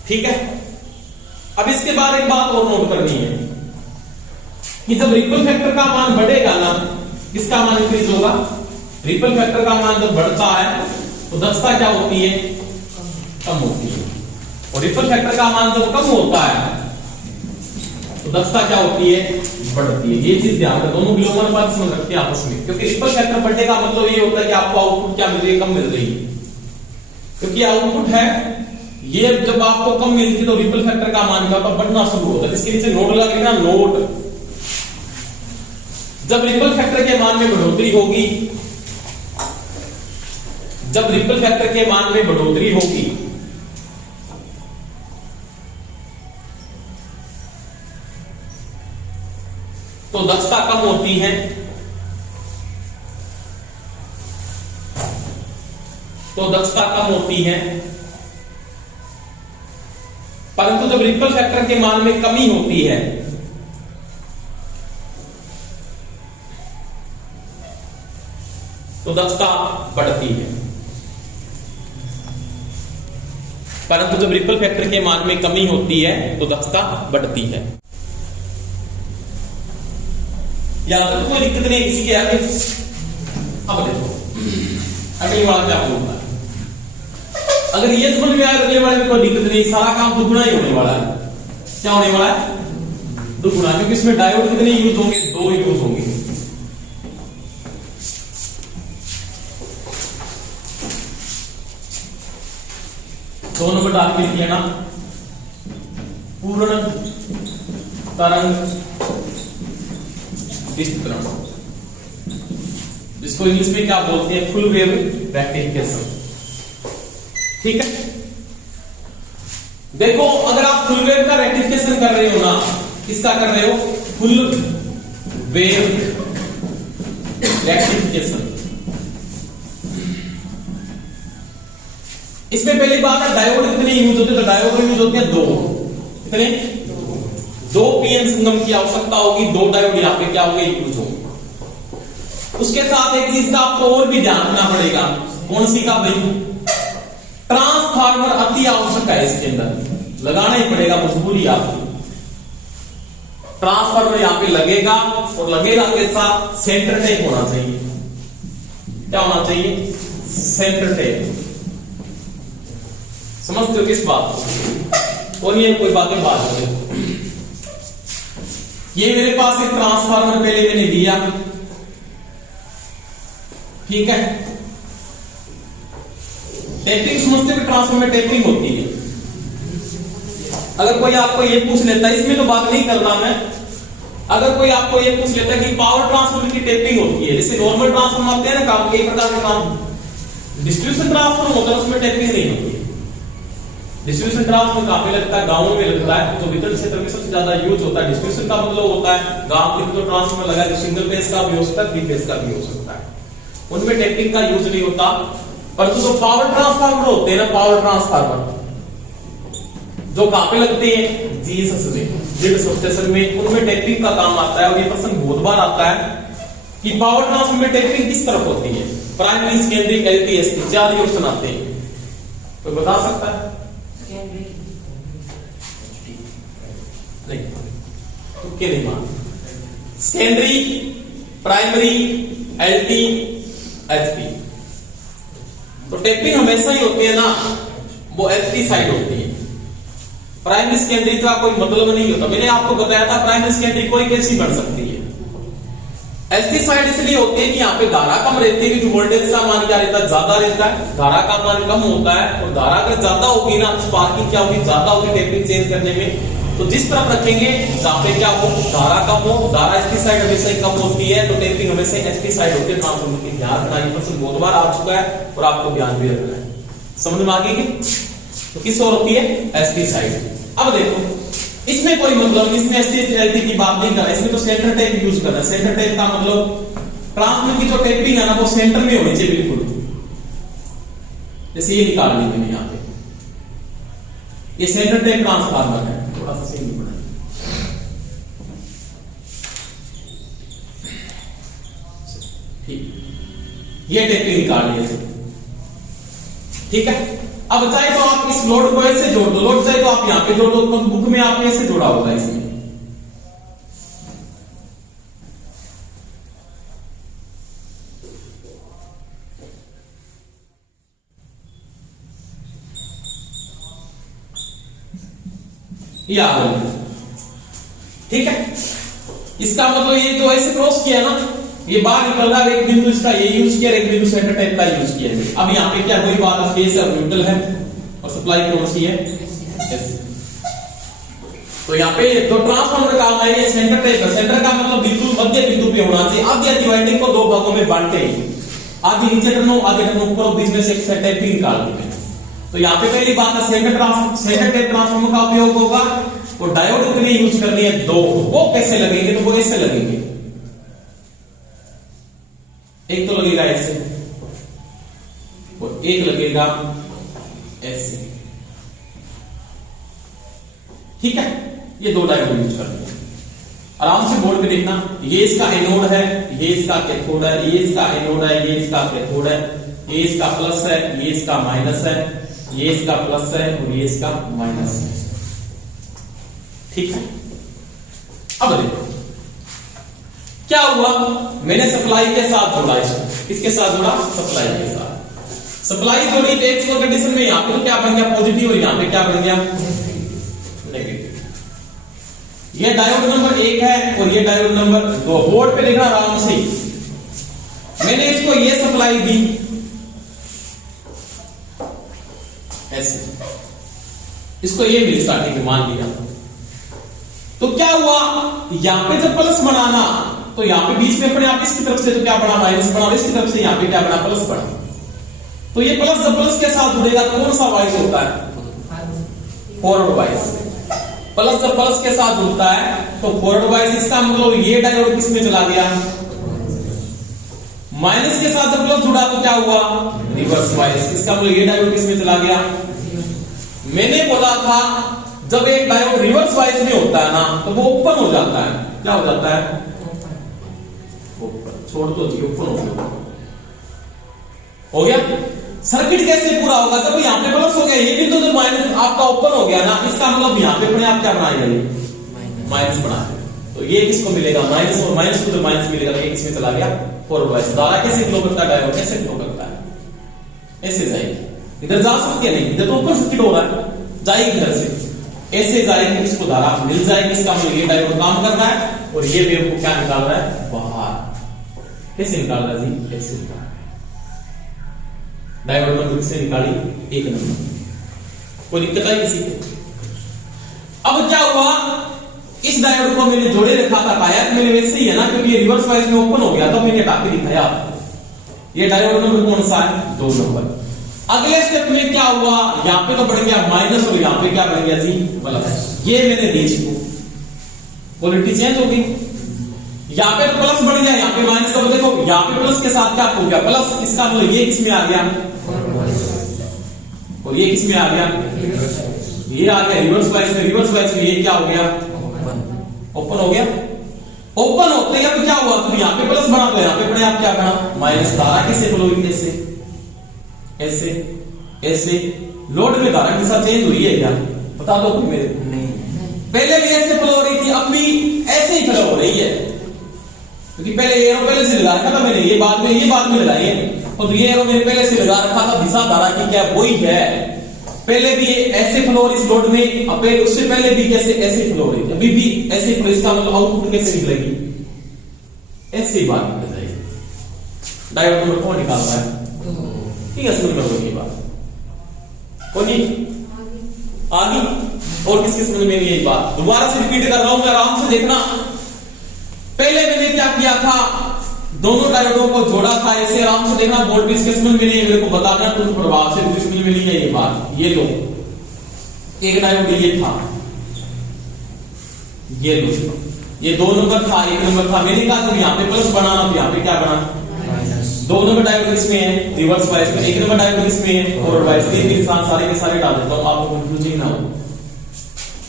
ठीक है, अब इसके बाद एक बात और नोट करनी है कि जब रिपल फैक्टर का मान बढ़ेगा ना, किसका मान इंक्रीज होगा, रिपल फैक्टर का मान जब बढ़ता है तो दक्षता क्या होती है, कम होती है, और रिपल फैक्टर का मान जब कम होता है तो दक्षता क्या होती है, बढ़ती है। ये चीज ध्यान रखो, दोनों विलोमानुपात समझ रखते हैं आपस में, क्योंकि रिपल फैक्टर बढ़ने का मतलब ये होता है कि आपको आउटपुट क्या मिल रही है, कम मिल रही है, क्योंकि आउटपुट है ये जब आपको कम मिलती है तो रिपल फैक्टर का मान क्या होता है, बढ़ना शुरू होता है। इसके नीचे नोट लगेगा, नोट। जब रिपल फैक्टर के मान में बढ़ोतरी होगी, जब रिपल फैक्टर के मान में बढ़ोतरी होगी तो दक्षता कम होती है, तो दक्षता कम होती है। परंतु जब रिपल फैक्टर के मान में कमी होती है तो दक्षता बढ़ती है। परंतु जब रिपल फैक्टर के मान में कमी होती है तो दक्षता बढ़ती है। यहां तक कोई दिक्कत नहीं किसी के आगे। अब देखो अगली बात क्या बोलता है, अगर ये समझ में आए अगले वाले में कोई दिक्कत नहीं, सारा काम दुगुना ही होने वाला है। क्या होने वाला है, दुगुना, क्योंकि इसमें डायोड कितने यूज होंगे, 2 यूज होंगे। दो नंबर डाल लिख लिया ना, पूर्ण तरंग विस्तरण, जिसको इंग्लिश में क्या बोलते हैं, फुल वेव रेक्टिफिकेशन। ठीक है, देखो अगर आप फुल वेव का रेक्टिफिकेशन कर रहे हो ना, किसका कर रहे हो, फुल वेव रेक्टिफिकेशन। इसमें पहली बात है डायोड कितने यूज होते हैं, तो डायोड यूज होते हैं 2। कितने, 2 पीएन संगम की आवश्यकता होगी, 2 डायोड यहां पे क्या होंगे, यूज होंगे। उसके साथ एक चीज का आपको और भी ध्यान रखना पड़ेगा, कौन सी का भाई, ट्रांसफार्मर अति आवश्यक है, इसके अंदर लगाना ही पड़ेगा, मजबूरी आपकी। ट्रांसफार्मर यहां पे लगेगा, और लगेगा के साथ सेंटर टेप होना चाहिए। क्या होना चाहिए, सेंटर टेप। समझते हो किस बात को, और ये कोई बातें बात होती। ये मेरे पास एक ट्रांसफार्मर पहले मैंने दिया, ठीक है, टेपिंग समझते हो, ट्रांसफार्मर में टेपिंग होती है। अगर कोई आपको ये पूछ लेता है, इसमें तो बात नहीं कर रहा मैं, अगर कोई आपको ये पूछ लेता है कि पावर ट्रांसफार्मर की टेपिंग होती है, जैसे नॉर्मल ट्रांसफार्मर आते हैं ना, काम एक प्रकार के काम, डिस्ट्रीब्यूशन ट्रांसफार्मर होता है, उसमें टेपिंग नहीं होती है। डिस्ट्रीब्यूशन ट्रांसफार्मर काफी लगता है, गांवों में लगता है, जो वितरण क्षेत्र में सबसे ज्यादा यूज होता है। डिस्ट्रीब्यूशन का मतलब होता है गांव में तो ट्रांसफार्मर लगा, जो सिंगल फेज का भी हो सकता है, 3 फेज का भी हो सकता है, उनमें टेपिंग का यूज नहीं होता। परंतु जो पावर ट्रांसफार्मर होते हैं ना, पावर ट्रांसफार्मर जो कहां पे लगते हैं, ग्रिड सबस्टेशन में, उनमें टेपिंग का काम आता है। और ये प्रश्न बहुत बार आता है कि पावर ट्रांसफार्मर में टेपिंग किस तरफ होती है, प्राइमरी, सेकेंडरी, एलटीएसपी, 4 ही ऑप्शन आते हैं, कोई बता सकता है? नहीं, तुक्के नहीं मार, सेकेंडरी, प्राइमरी, एलटी, एचपी। तो टेपिंग हमेशा ही होती है ना, वो एचपी साइड होती है, प्राइमरी सेकेंडरी का कोई मतलब नहीं होता। मैंने आपको बताया था प्राइमरी सेकेंडरी कोई कैसी बन सकती है, एचपी साइड इसलिए होती है कि यहाँ पे धारा कम रहती है, क्योंकि वोल्टेज का मान क्या रहता है, ज्यादा रहता है, धारा का मान कम होता है, और धारा अगर ज्यादा होगी ना, स्पार्किंग क्या होगी, ज्यादा होगी टेपिंग चेंज करने में। तो जिस तरफ रखेंगे जहां पे क्या हो, धारा कम हो, धारा एचपी साइड हमेशा ही कम होती है, तो टेपिंग हमेशा एचपी साइड होती है ट्रांसफार्मर की। ध्यान रखना, ये प्रश्न बहुत बार आ चुका है और आपको ध्यान भी रखना है। समझ में आ गई? तो किस ओर होती है, एचपी साइड। अब देखो इसमें कोई मतलब, इसमें एचपी की बात नहीं कर रहा, इसमें तो सेंटर टेप यूज कर रहा है। सेंटर टेप का मतलब ट्रांसफार्मर की जो टेपिंग है ना, वो सेंटर में होनी चाहिए बिल्कुल। जैसे ये निकाल ली मैंने यहाँ पे, ये सेंटर टेप ट्रांसफार्मर है, थोड़ा सा सही बनाइए। ठीक, ये टेपिंग निकाल ली, ठीक है। अब चाहे तो आप इस लोड को ऐसे जोड़ दो, लोड चाहे तो आप यहां पे जोड़ दो, तो बुक में आपने ऐसे जोड़ा होगा इसमें। ये आ गई, ठीक है। इसका मतलब ये तो ऐसे क्रॉस किया ना, ये बाहर निकल रहा है, एक बिंदु इसका ये यूज किया, एक बिंदु सेंटर टाइप का यूज किया। अब यहाँ पे क्या वही बात है, फेस और न्यूट्रल है और सप्लाई कौन सी है, तो यहाँ पे तो ट्रांसफार्मर काम है ये सेंटर टाइप का। सेंटर का मतलब बिल्कुल मध्य बिंदु पे होना चाहिए। अब यह डिवाइडिंग को दो भागों में बांटते हैं, आगे नीचे टर्नो आगे टर्नो ऊपर, और बीच में से एक सेंटर टाइप निकाल देते हैं। तो यहाँ पे पहली बात है सेंटर टाइप ट्रांसफार्मर का उपयोग होगा, और डायोड के लिए यूज करनी है दो। वो कैसे लगेंगे, तो वो ऐसे लगेंगे, एक तो लगेगा ऐसे और एक लगेगा ऐसे, ठीक है। ये दो डायोड यूज करते हैं। आराम से बोर्ड पे देखना, ये इसका एनोड है, ये इसका कैथोड है, ये इसका एनोड है, ये इसका कैथोड है, ये इसका प्लस है, ये इसका माइनस है, ये इसका प्लस है और ये इसका माइनस है, ठीक है। अब देखो क्या हुआ, मैंने सप्लाई के साथ जोड़ा इसको, किसके साथ जोड़ा, सप्लाई के साथ। सप्लाई जोड़ी तो एक कंडीशन में यहां पे तो क्या बन गया, पॉजिटिव, और यहां पे क्या बन गया, नेगेटिव। ये डायोड नंबर 1 है और ये डायोड नंबर 2। बोर्ड पे देखना आराम से, मैंने इसको ये सप्लाई दी ऐसे, इसको ये मिली स्टार्टिंग में मान लिया, तो क्या हुआ, यहां पे जब प्लस बनाना तो यहां पे बीच में अपने आप इसकी तरफ से तो क्या बना, माइनस बना, और इसकी तरफ से यहां पे क्या बना, प्लस बना। तो ये प्लस जब प्लस के साथ जुड़ेगा तो कौन सा वाइज होता है, फॉरवर्ड वाइज। प्लस जब प्लस के साथ जुड़ता है तो फॉरवर्ड वाइज, इसका मतलब ये डायोड किस में चला गया, माइनस के साथ जब प्लस जुड़ा तो क्या हुआ, रिवर्स वाइज। इसका मतलब ये डायोड किस में चला गया। मैंने बोला था जब एक डायोड रिवर्स वाइज में होता है ना तो वो ओपन हो जाता है, क्या हो जाता है, छोड़ तो जी, ओपन हो गया। सर्किट कैसे पूरा होगा, जब यहां पे प्लस हो गया, ये बिंदु जब माइनस आपका ओपन हो गया ना, इसका मतलब यहां पे अपने आप क्या बनाएगा, ये माइनस बनाएगा। तो ये किसको मिलेगा, माइनस, और माइनस को जब माइनस मिलेगा तो ये किसमें चला गया, फॉरवर्ड वाइज। धारा कैसे फ्लो करता है, डायोड कैसे फ्लो करता है, ऐसे जाएगी, इधर जा सकती है नहीं, इधर तो ओपन सर्किट हो रहा है, जाएगी इधर से, ऐसे जाएगी, इसको धारा मिल जाएगी। इसका मतलब ये डायोड काम कर रहा है और ये वेव को क्या निकाल रहा है, बाहर। कैसे निकाल रहा है जी, ऐसे निकाल रहा है। डायोड नंबर किससे निकाली, 1 नंबर। कोई दिक्कत आई किसी को। अब क्या हुआ, इस डायोड को मैंने जोड़े रखा था, पाया मैंने वैसे ही है ना, क्योंकि ये रिवर्स वाइज में ओपन हो गया तो मैंने हटा के दिखाया आपको। ये डायोड नंबर कौन सा है, 2 नंबर। अगले स्टेप में क्या हुआ, यहां पे तो बढ़ गया माइनस और यहां पे क्या बढ़ गया जी, प्लस। ये मैंने दी इसको, क्वालिटी चेंज हो गई। यहां पे तो प्लस बढ़ गया, यहां पे माइनस, तो देखो यहां पे प्लस के साथ क्या हो गया, प्लस। इसका मतलब ये किसमें आ गया, और ये किसमें आ गया, ये आ गया रिवर्स वाइज में। रिवर्स वाइज में ये क्या हो गया, ओपन हो गया। ओपन होते ही अब क्या हुआ, तो यहां पे प्लस बना तो यहां पे अपने आप क्या बना, माइनस। धारा कैसे फ्लो हुई, कैसे, ऐसे ऐसे। लोड में धारा दिशा चेंज हुई है क्या, बता दो मेरे, नहीं। पहले भी ऐसे फ्लो हो रही थी, अब भी ऐसे ही फ्लो हो रही है, क्योंकि पहले एरो पहले से लगा रखा था मैंने, ये बाद में लगाई है, और ये एरो मैंने पहले से लगा रखा था। दिशा धारा की क्या वही है, पहले भी ऐसे फ्लो इस लोड में, अब उससे पहले भी कैसे ऐसे फ्लो रही, अभी भी ऐसे फ्लो। इसका मतलब आउटपुट कैसे निकलेगी, ऐसे ही बात निकल जाएगी। डायोड नंबर कौन निकाल रहा है, ठीक है, समझ में होगी बात, कौन जी आगे, और किसके समझ में नहीं यही बात। दोबारा से रिपीट कर रहा हूं, आराम से देखना। पहले मैंने क्या किया था, दोनों डायोडों को जोड़ा था ऐसे, आराम से देखना। बोर्ड पे इसके समझ में नहीं है, मेरे को बताना तुम प्रभाव से मुझे समझ में नहीं है ये बात। ये लो, एक डायोड ये था, ये लो, ये 2 नंबर था, 1 नंबर था। मैंने कहा तुम यहाँ पे प्लस बनाना, तो यहाँ पे क्या बना, 2 नंबर डायोड किसमें है, रिवर्स वाइज में। 1 नंबर डायोड किसमें है, फॉरवर्ड वाइज में। ये निशान सारे के सारे डाल देता हूं, आपको कंफ्यूजन ना हो।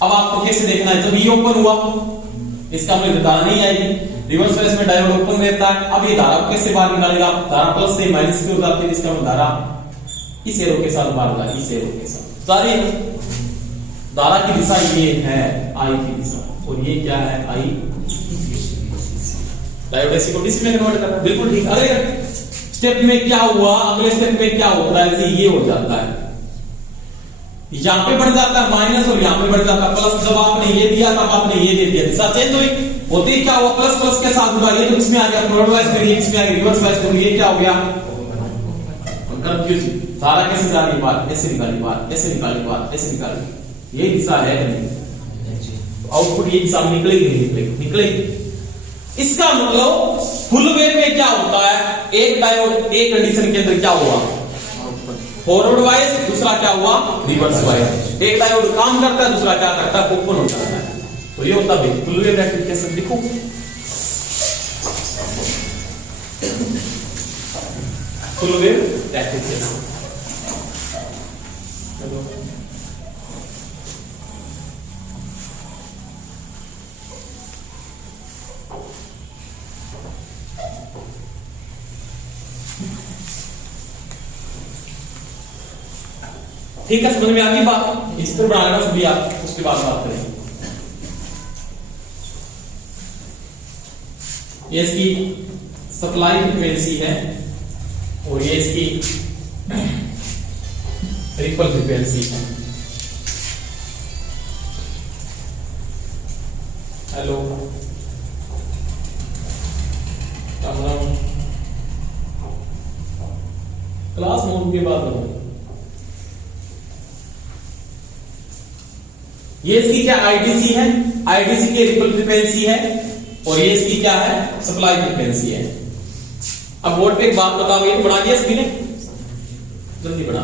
अब आपको कैसे देखना है, जब ये ओपन हुआ, इसका मतलब धारा नहीं आएगी। रिवर्स वाइज में डायोड ओपन रहता है। अब ये धारा को कैसे बाहर निकालेगा, धारा प्लस से माइनस की हो जाती है, इसका मतलब धारा इस एरो के साथ बाहर होगा, इस एरो के साथ। सारी धारा की दिशा ये है, आई की दिशा, और ये क्या है, आई। डायोड ऐसी को डीसी में कन्वर्ट करना, बिल्कुल ठीक। अगले स्टेप में क्या हुआ, अगले स्टेप में क्या होता है, ये हो जाता है। यहां पे बढ़ जाता है माइनस और यहां पे बढ़ जाता है प्लस। जब आपने ये दिया तब आपने ये दे दिया, दिशा चेंज हुई। होते ही क्या हुआ, प्लस प्लस के साथ जुड़ा, ये तो किसमें आ गया क्लॉकवाइज में, ये किसमें आ गया रिवर्स वाइज, तो ये क्या हो गया कंफ्यूज। सारा कैसे जा रही बात, ऐसे निकाली बात, ऐसे निकाली बात, ऐसे निकाली, ये दिशा है नहीं, आउटपुट ये दिशा में निकलेगी नहीं निकलेगी, निकलेगी। इसका मतलब फुल वेव में क्या होता है, एक डायोड एक कंडीशन के अंदर क्या हुआ फॉरवर्ड वाइज, दूसरा क्या हुआ रिवर्स वाइज। एक डायोड काम करता है, दूसरा क्या करता है ओपन हो जाता है। तो ये होता है फुल वेव रेक्टिफिकेशन। देखो फुल वेव रेक्टिफिकेशन, ठीक है, समझ में आ गई बात। इस तरह बनाना सभी आप, उसके बाद बात करेंगे। ये इसकी सप्लाई फ्रीक्वेंसी है और ये इसकी रिपल फ्रीक्वेंसी है। हेलो क्लास मोड के बाद ये इसकी क्या आईडीसी है, आईडीसी की रिपल फ्रीक्वेंसी है और ये इसकी क्या है सप्लाई फ्रीक्वेंसी है। अब बोर्ड पे एक बात बताओ, ये बना दिया सभी ने, जल्दी बना।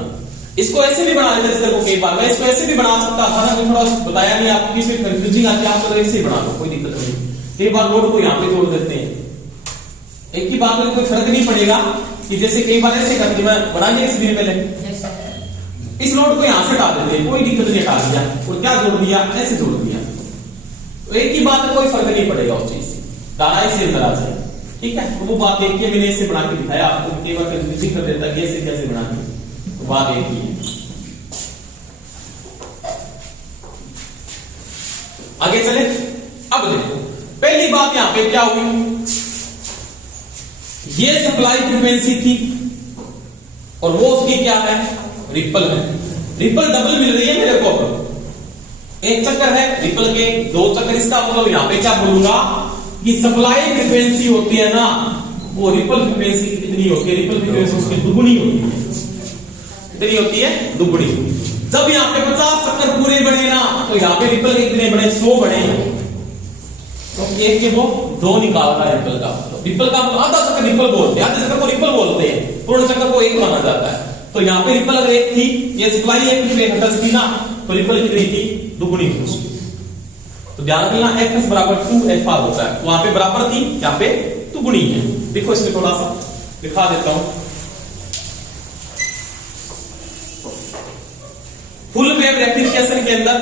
इसको ऐसे भी बना देते थे कई बार, मैं इसको ऐसे भी बना सकता था ना, मैं थोड़ा बताया नहीं आपको, इसमें कंफ्यूजिंग आती है, आप तो ऐसे ही बना लो, कोई दिक्कत नहीं। कई बार नोट को यहाँ पे जोड़ देते हैं, एक ही बात में कोई फर्क नहीं पड़ेगा कि जैसे कई बार ऐसे करके मैं बना दिया इस दिन पहले, इस नोट को यहां से डाल देते हैं, कोई दिक्कत नहीं, हटा दिया और क्या जोड़ दिया ऐसे जोड़ दिया, तो एक ही बात में कोई फर्क नहीं पड़ेगा उस चीज से, डाला इसी अंदर आ जाए, ठीक है। तो वो बात एक ही मैंने इससे बना के दिखाया आपको, कई बार कंफ्यूजिंग कर देता है ऐसे कैसे बना के, तो बात एक ही है। आगे चले, अब देखो पहली बात यहां पे क्या हुई, ये सप्लाई फ्रीक्वेंसी थी और वो उसकी क्या है रिपल है। रिपल डबल मिल रही है मेरे को, एक चक्कर है रिपल के, दो चक्कर, इसका मतलब यहां पे क्या बोलूंगा कि सप्लाई फ्रीक्वेंसी होती है ना, वो रिपल फ्रीक्वेंसी कितनी होती है, रिपल फ्रीक्वेंसी उसकी दुगुनी होती है। कितनी होती है दुगुनी। जब यहां पे 50 चक्कर पूरे बने ना, तो यहां पे रिपल कितने बने 100 बने, तो एक के वो दो निकालता है रिपल का, रिपल का आधा चक्कर रिपल बोलते हैं, आधे चक्कर को रिपल बोलते हैं, पूर्ण चक्कर को एक माना जाता है। तो यहां पे रिपल अगर एक थी, ये सप्लाई एक थी ना, तो रिपल कितनी थी दुगुनी थी उसकी। तो ध्यान रखना x बराबर 2f(r) होता है, वहां पे बराबर थी, यहां पे दुगुनी है। देखो इसमें थोड़ा सा दिखा देता हूं, फुल वेव रेक्टिफिकेशन के अंदर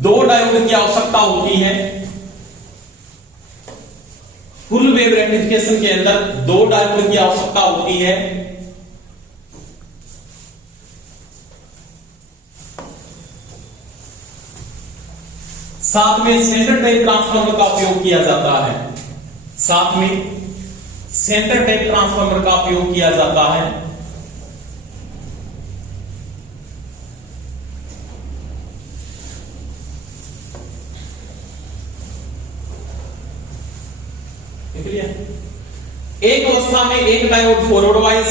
दो डायोड की आवश्यकता होती है। फुल वेव रेक्टिफिकेशन के अंदर दो डायोड की आवश्यकता होती है। साथ में सेंटर टाइप ट्रांसफार्मर का उपयोग किया जाता है, साथ में सेंटर टाइप ट्रांसफार्मर का उपयोग किया जाता है। एक अवस्था में एक डायोड फॉरवर्ड वाइज,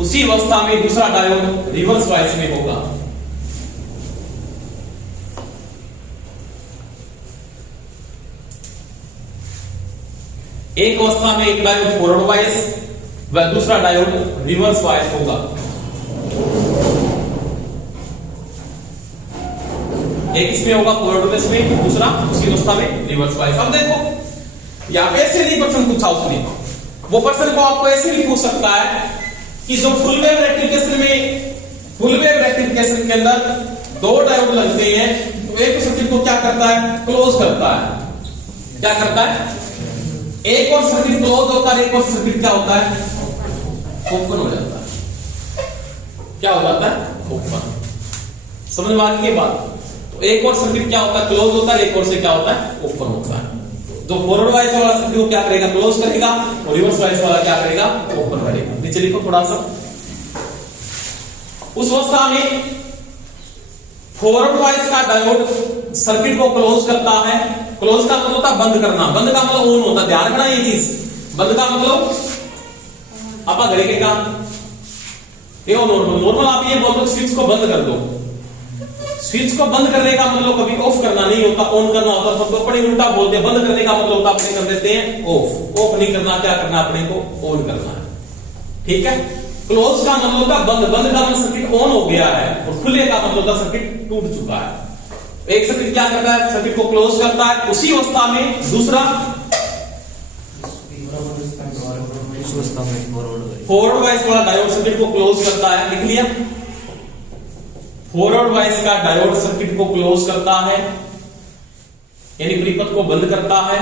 उसी अवस्था में दूसरा डायोड रिवर्स वाइज में होगा। एक अवस्था में एक डायोड फॉरवर्ड वाइज व दूसरा डायोड रिवर्स वाइज होगा। एक इसमें होगा फॉरवर्ड वाइज में, दूसरा उसी अवस्था में रिवर्स वाइज। अब देखो यहां पे ऐसे नहीं प्रश्न पूछा उसने, वो प्रश्न को आपको ऐसे भी पूछ सकता है कि जो फुल वेव रेक्टिफिकेशन में, फुल वेव रेक्टिफिकेशन के अंदर दो डायोड लगते हैं, तो एक सर्किट को क्या करता है क्लोज करता है। क्या करता है, एक और सर्किट क्लोज होता है, एक और सर्किट क्या होता है ओपन हो जाता है। क्या हो जाता है ओपन। समझ में आ गई बात। तो एक और सर्किट क्या होता है क्लोज होता है, एक और से क्या होता है ओपन होता है। जो फॉरवर्ड वाइज वाला सर्किट वो क्या करेगा, क्लोज करेगा, और रिवर्स वाइज वाला क्या करेगा, ओपन करेगा। नीचे लिखो थोड़ा सा। उस अवस्था में फॉरवर्ड वाइज का डायोड सर्किट को क्लोज करता है। क्लोज का मतलब होता है बंद करना, बंद का मतलब ऑन होता है। ध्यान रखना ये चीज, बंद का मतलब आप घरे के काम ये नॉर्मल नॉर्मल आप ये बोलते हो स्विच को बंद कर दो। स्विच को बंद करने का मतलब कभी ऑफ करना नहीं होता, ऑन करना होता। तो अपने उल्टा बोलते हैं, बंद करने का मतलब होता अपने कर देते हैं ऑफ। ऑफ नहीं करना, क्या करना, अपने को ऑन करना है। ठीक है। क्लोज का मतलब होता बंद, बंद का मतलब सर्किट ऑन हो गया है, और खुले का मतलब होता सर्किट टूट चुका है। एक सर्किट क्या करता है, सर्किट को क्लोज करता है। उसी अवस्था में दूसरा फॉरवर्ड वाइज वाला डायोड सर्किट को क्लोज करता है। लिख लिया, फॉरवर्ड वाइज का डायोड सर्किट को क्लोज करता है, यानी परिपथ को बंद करता है।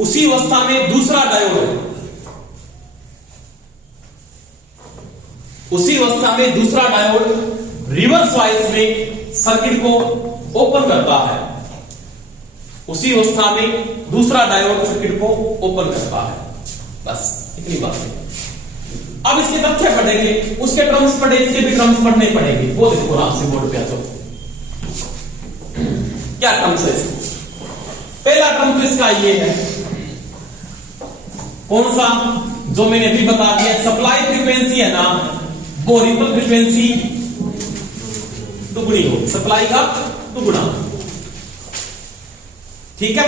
उसी अवस्था में दूसरा डायोड, उसी अवस्था में दूसरा डायोड रिवर्स वाइज में सर्किट को ओपन करता है। उसी अवस्था में दूसरा डायोड सर्किट को ओपन करता है। बस इतनी बात है। अब इसके तथ्य पढ़ेंगे, उसके टर्म्स पढ़े, इसके भी टर्म्स पढ़ने पड़ेंगे। वो देखो आराम से बोर्ड पे आ जाओ, क्या टर्म्स है। पहला टर्म तो इसका ये है, कौन सा, जो मैंने अभी बता दिया, सप्लाई फ्रीक्वेंसी है ना, वो रिपल फ्रीक्वेंसी दुगुनी हो, सप्लाई का दुगुना। ठीक है,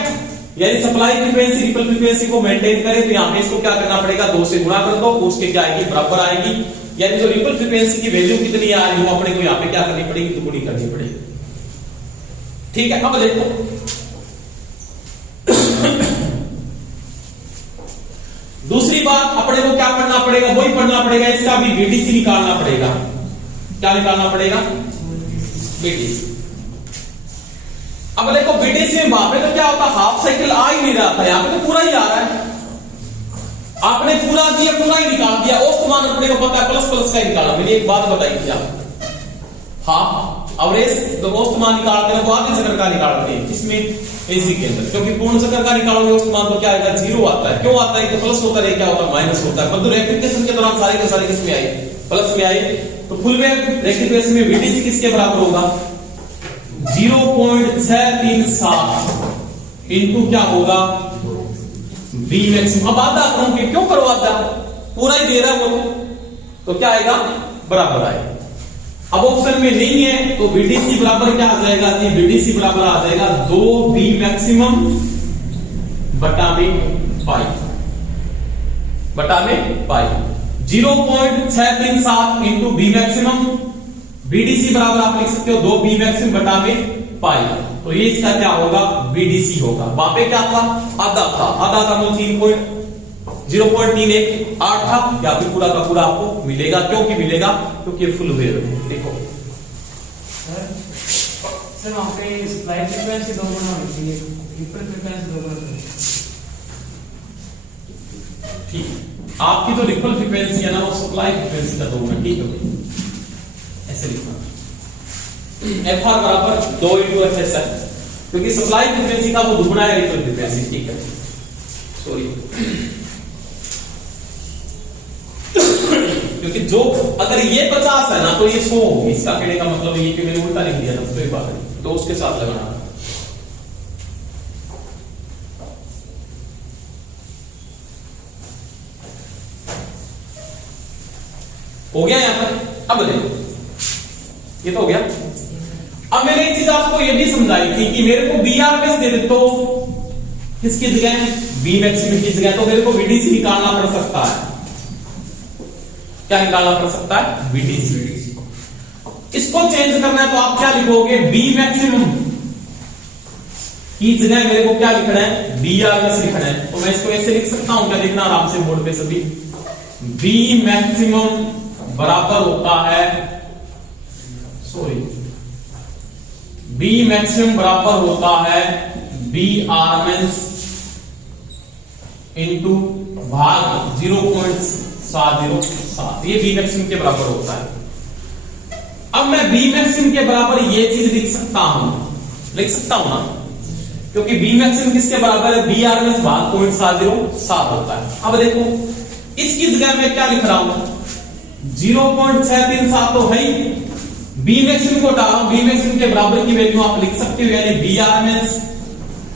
यानी सप्लाई फ्रीक्वेंसी रिपल फ्रीक्वेंसी को मेंटेन करें तो यहां पे इसको क्या करना पड़ेगा, 2 से गुणा कर दो, उसके क्या आएगी, बराबर आएगी। यानी जो रिपल फ्रीक्वेंसी की वैल्यू कितनी आ रही हो अपने को यहां पे क्या करनी पड़ेगी, दुगुनी करनी पड़ेगी। ठीक है। अब देखो दूसरी बात, अपने को क्या पढ़ना पड़ेगा, वही पढ़ना पड़ेगा, इसका भी बीडीसी निकालना पड़ेगा। क्या निकालना पड़ेगा, बीडीसी। अब देखो बीडीसी में वहां पे तो क्या होता, हाफ साइकिल आ ही नहीं रहा था, यहां पे तो पूरा ही आ रहा है। आपने पूरा दिया, पूरा ही निकाल दिया। औसतमान अपने को पता है, प्लस प्लस का ही निकाला। मैंने एक बात बताई थी आप, हाफ एवरेज तो औसतमान निकालते हैं, वो आधे चक्कर का निकालते हैं। इसमें एसी के अंदर, क्योंकि पूर्ण चक्कर का निकालोगे औसतमान तो क्या आएगा, 0 आता है। क्यों आता है, तो प्लस होता है, क्या होता है, माइनस होता है। परंतु रेक्टिफिकेशन के दौरान सारे के सारे किसमें आए, प्लस में आए। तो फुल वेव रेक्टिफिकेशन में बीडीसी किसके बराबर होगा, 0.637 इंटू क्या होगा, बी मैक्सिमम। अब आधा करूं कि क्यों करवाता, पूरा ही दे रहा है वो, तो क्या आएगा, बराबर आएगा। अब ऑप्शन में नहीं है तो बीडीसी बराबर क्या आ जाएगा, बीडीसी बराबर आ जाएगा 2 बी मैक्सिमम बटा में पाई, बटा में पाई। 0.637 इंटू बी मैक्सिमम, बीडीसी बराबर आप लिख सकते हो 2 बी मैक्सिमम बटा में पाई। तो ये इसका क्या होगा, बीडीसी होगा। वहां पे क्या था, आधा था, आधा का मतलब 0.318 था, या फिर पूरा का पूरा आपको मिलेगा। क्योंकि मिलेगा क्योंकि फुल वेव है। देखो सर वहां पे सप्लाई फ्रीक्वेंसी 2 गुना होती है, रिपल फ्रीक्वेंसी 2 गुना होती है। ठीक, आपकी जो रिपल फ्रीक्वेंसी है ना, वो सप्लाई फ्रीक्वेंसी का 2 गुना। ठीक है, ऐसे लिखना, FR बराबर 2 इंटू FS है, क्योंकि सप्लाई फ्रीक्वेंसी का वो दुगुना है रिपल फ्रीक्वेंसी। ठीक है, सॉरी, क्योंकि जो अगर ये 50 है ना तो ये 100 होगी। इसका कहने का मतलब ये कि मैंने उल्टा लिख दिया था, कोई बात नहीं, तो उसके साथ लगाना। हो गया यहां पर। अब देखो ये तो हो गया। अब मैंने एक चीज आपको ये भी समझाई थी कि मेरे को BRMS दे दे तो किसकी जगह, बी मैक्सिमम की जगह, तो मेरे को बीडीसी निकालना पड़ सकता है। क्या निकालना पड़ सकता है, बीडीसी। इसको चेंज करना है तो आप क्या लिखोगे, बी मैक्सिमम की जगह मेरे को क्या लिखना है, BRMS लिखना है। तो मैं इसको ऐसे लिख सकता हूं, क्या लिखना आराम से बोर्ड पे सभी, बी मैक्सिमम बराबर होता है, सॉरी, बी मैक्सिमम बराबर होता है BRMS इंटू भाग 0.707। ये बी मैक्सिमम के बराबर होता है। अब मैं बी मैक्सिमम के बराबर ये चीज लिख सकता हूं ना, क्योंकि बी मैक्सिमम किसके बराबर है, बी आरएमएस भाग 0.707 होता है। अब देखो इसकी जगह में क्या लिख रहा हूं, 0.637 तो है ही, बी मैक्सिमम को हटा रहा हूं, बी मैक्सिमम के बराबर की वैल्यू आप लिख सकते हो, यानी बी आरएमएस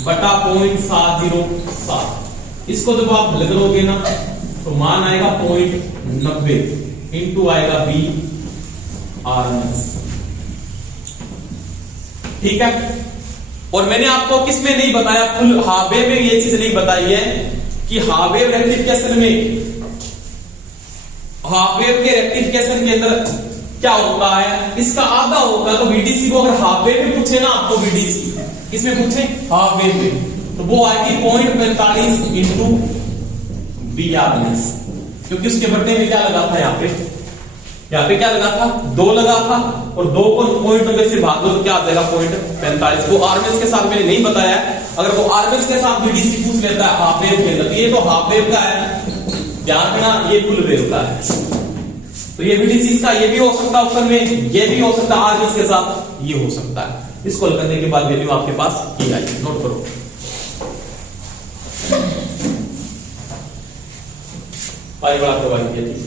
बटा 0.707। इसको जब आप हल करोगे ना तो मान आएगा 0.90 इंटू आएगा बी आरएमएस। ठीक है, और मैंने आपको किसमें नहीं बताया, फुल हाफ वेव में ये चीज नहीं बताई है कि हाफ वेव रेक्टिफिकेशन में, हाफ वेव के रेक्टिफिकेशन के अंदर क्या होता है, इसका आधा होता है। तो बीडीसी को अगर हाफ वेव में पूछे ना आपको, बीडीसी किसमें पूछे, हाफ वेव में, तो वो आएगी 0.45 इंटू बी आरएमएस, क्योंकि उसके बदले में क्या लगा था, यहाँ पे क्या लगा था, 2 लगा था, और 2 को 0.90 से भाग दो तो क्या आ जाएगा 0.45। वो आरएमएस के साथ मैंने नहीं बताया, अगर वो आरएमएस के साथ बीडीसी पूछ लेता है हाफ वेव के अंदर, ये तो हाफ वेव का है, ध्यान देना ये फुल वेव का है। तो ये बीडीसी का ये भी हो सकता है ऑप्शन में, ये भी हो सकता है आरएमएस के साथ, ये हो सकता है। इसको हल करने के बाद वैल्यू आपके पास ये आएगी, नोट करो। पाई बड़ा प्रोवाइड किया, ठीक है।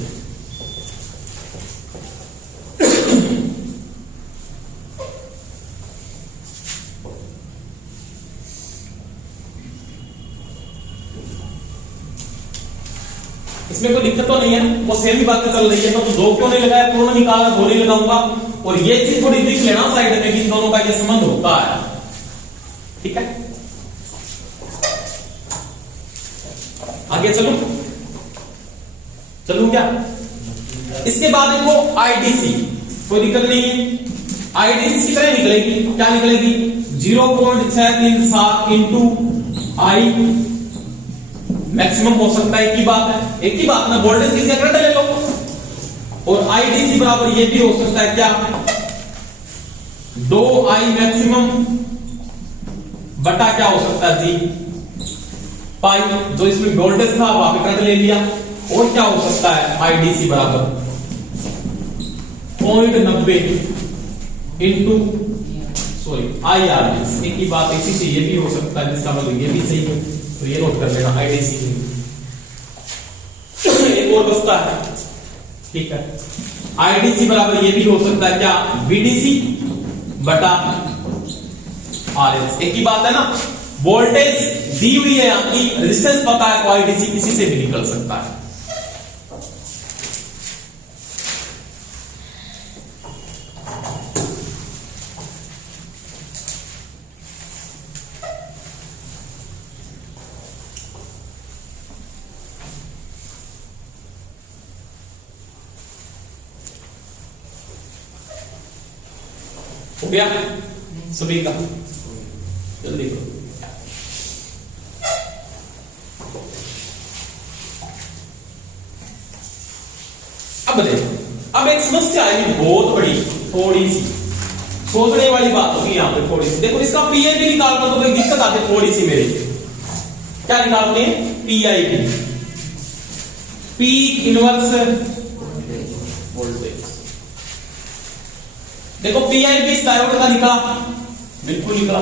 इसमें कोई दिक्कत तो नहीं है, वो सेम ही बातें चल रही है, तो 2 क्यों नहीं लगाया, पूर्ण निकाला, 2 नहीं लगाऊंगा। और ये चीज थोड़ी लिख लेना साइड में कि इन दोनों का ये संबंध होता है, ठीक है। आगे चलूं क्या, इसके बाद देखो आईडीसी, कोई दिक्कत नहीं है, आईडीसी की तरह निकलेगी, क्या निकलेगी, 0.637 इंटू आई मैक्सिमम हो सकता है, एक ही बात ना, वोल्टेज की जगह करंट ले लो, और आईडीसी बराबर ये भी हो सकता है क्या, 2i मैक्सिमम बटा क्या हो सकता है जी, पाई, जो इसमें वोल्टेज था वहां पे करंट ले लिया, और क्या हो सकता है आईडीसी बराबर 0.90 इंटू आई आरएमएस, एक ही बात, इसी से ये भी हो सकता है, जिसका मतलब ये भी सही है, तो ये नोट कर लेना आईडीसी। एक और बचता है, ठीक है, आईडीसी बराबर ये भी हो सकता है क्या, बीडीसी बटा आरएस, एक ही बात है ना, वोल्टेज दी हुई है आपकी, रेजिस्टेंस पता है, तो आईडीसी किसी से भी निकल सकता है। हो गया सभी का, जल्दी करो। अब देखो, अब एक समस्या आई बहुत बड़ी, थोड़ी सी सोचने वाली बात होगी यहां पे, थोड़ी सी देखो, इसका पीआईबी निकालना तो कोई दिक्कत आती है थोड़ी सी मेरी, क्या निकालते हैं, पीआईबी, पीक इनवर्स वोल्टेज। देखो पीआईबी इस डायोड का निकला, बिल्कुल निकला,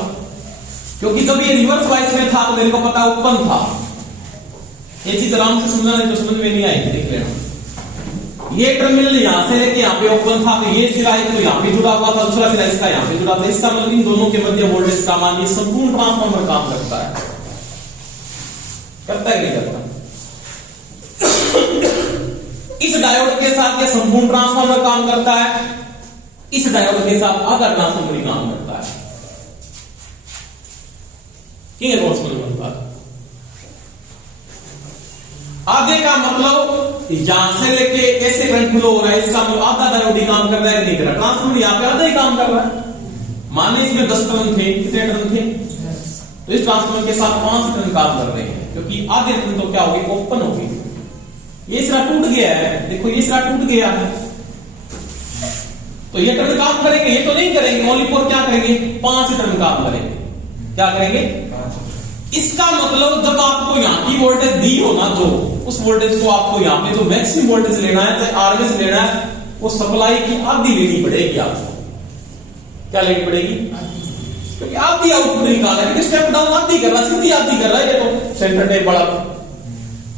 क्योंकि जब ये रिवर्स वाइस में था तो मेरे को पता ओपन था, ये चीज आराम से समझना, नहीं तो समझ में नहीं आएगी, देख लेना। ये टर्मिनल यहां से लेके यहां पे ओपन था, तो ये सिरा एक तो यहां पे जुड़ा हुआ था, दूसरा सिरा इसका यहां पे जुड़ा था, इसका मतलब इन दोनों के मध्य वोल्टेज का मान, ये संपूर्ण ट्रांसफार्मर काम करता है, करता है नहीं करता। इस डायोड के साथ ये संपूर्ण ट्रांसफार्मर काम करता है, इस डायोड के साथ आधा ट्रांसफार्मर काम करता है, ठीक है नोट्स में बनता है। आधे का मतलब यहां से लेके ऐसे करंट फ्लो हो रहा है, इसका मतलब आधा डायोड ही काम कर रहा है, नहीं कर रहा, ट्रांसफार्मर यहां पे आधा ही काम कर रहा है। माने इसमें 10 टर्न थे, कितने टर्न थे, तो इस ट्रांसफार्मर के साथ 5 टर्न काम कर रहे हैं, क्योंकि आधे टर्न तो क्या होगी, ओपन होगी। ये सिरा टूट गया है, देखो ये सिरा टूट गया है, तो ये टर्न काम करेंगे, ये तो नहीं करेंगे, ओनली फोर क्या करेंगे, 5 टर्न काम करेंगे, क्या करेंगे। इसका मतलब जब आपको यहां की वोल्टेज दी हो ना, जो उस वोल्टेज को आपको यहां पे जो मैक्सिमम वोल्टेज लेना है, चाहे आरएमएस लेना है, वो सप्लाई की आधी लेनी पड़ेगी आपको, क्या लेनी पड़ेगी, आधी आउटपुट निकालना है, स्टेप डाउन आधी कर रहा है, सीधी आधी कर रहा है ये तो सेंटर टेप बड़ा।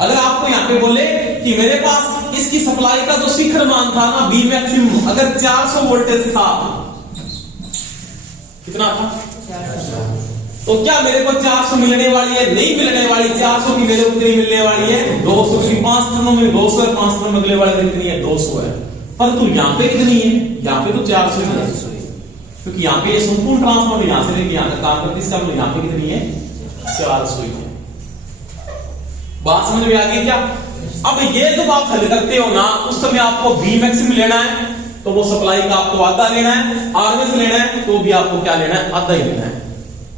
अगर आपको यहाँ पे बोले कि मेरे पास इसकी सप्लाई का जो शिखर मान था ना बी मैक्सिमम, अगर 400 वोल्टेज था, कितना था, तो क्या मेरे को 400 मिलने वाली है? नहीं मिलने वाली। 400 की मेरे को कितनी मिलने वाली है? 200 की। 5 टर्नों में 200 है, 5 टर्नों में अगले वाले कितनी है? 200 है। परंतु यहाँ पे कितनी है? यहाँ पे तो 400 ही है, क्योंकि यहाँ पे ये संपूर्ण ट्रांसफॉर्मर यहां से लेके यहां तक काम करती है, इसका मतलब यहाँ पे कितनी है? 400 ही है। बात समझ में आ गई क्या? अब ये जब आप हल करते हो ना, उस समय आपको बी मैक्सिमम लेना है तो वो सप्लाई का आपको आधा लेना है, आरएमएस लेना है तो भी आपको क्या लेना है? आधा ही लेना है।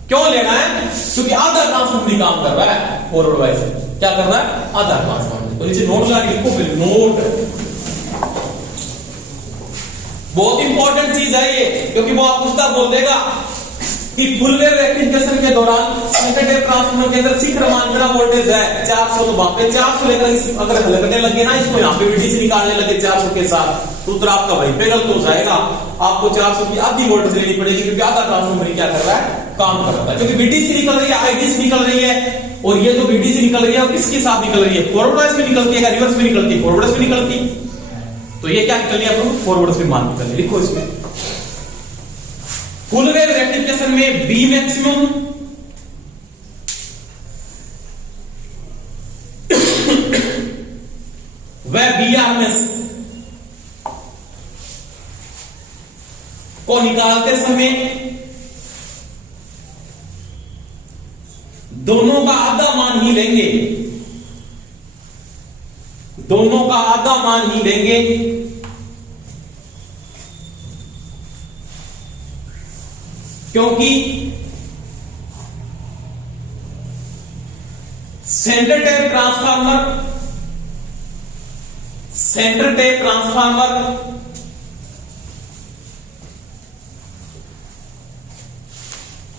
क्यों लेना है? क्योंकि आधा ट्रांसफॉर्मर काम कर रहा है फॉरवर्ड वाइज। क्या कर रहा है? आधा ट्रांसफॉर्मर। तो नीचे नोट लगा के लिखो, फिर नोट बहुत इंपॉर्टेंट चीज है ये, क्योंकि वो आप पूछता बोल देगा कि फुल वेव रेक्टिफिकेशन के दौरान सेंटर टेप ट्रांसफार्मर के अंदर शिखर मान कितना वोल्टेज है? 400। तो वहां पे 400 लेकर अगर हल करने लगे ना, इसको यहाँ पे VDC निकालने लगे 400 के साथ, तो उत्तर आपका वहीं पे गलत हो जाएगा। आपको 400 की आधी वोल्टेज लेनी पड़ेगी, क्योंकि आधा ट्रांसफार्मर क्या कर रहा है? काम कर रहा है। क्योंकि VDC निकल रही है, IDC निकल रही है, और ये जो VDC निकल रही है किसके साथ निकल रही है? फॉरवर्ड वाइज में निकलती है, रिवर्स में निकलती है? फॉरवर्ड में निकलती। तो ये क्या निकल रही है? फॉरवर्ड में मान निकल रही है। लिखो इसमें फुल वेव रेक्टिफिकेशन में बी मैक्सिमम व बी आरएमएस को निकालते समय दोनों का आधा मान ही लेंगे, दोनों का आधा मान ही लेंगे, क्योंकि सेंटर टेप ट्रांसफार्मर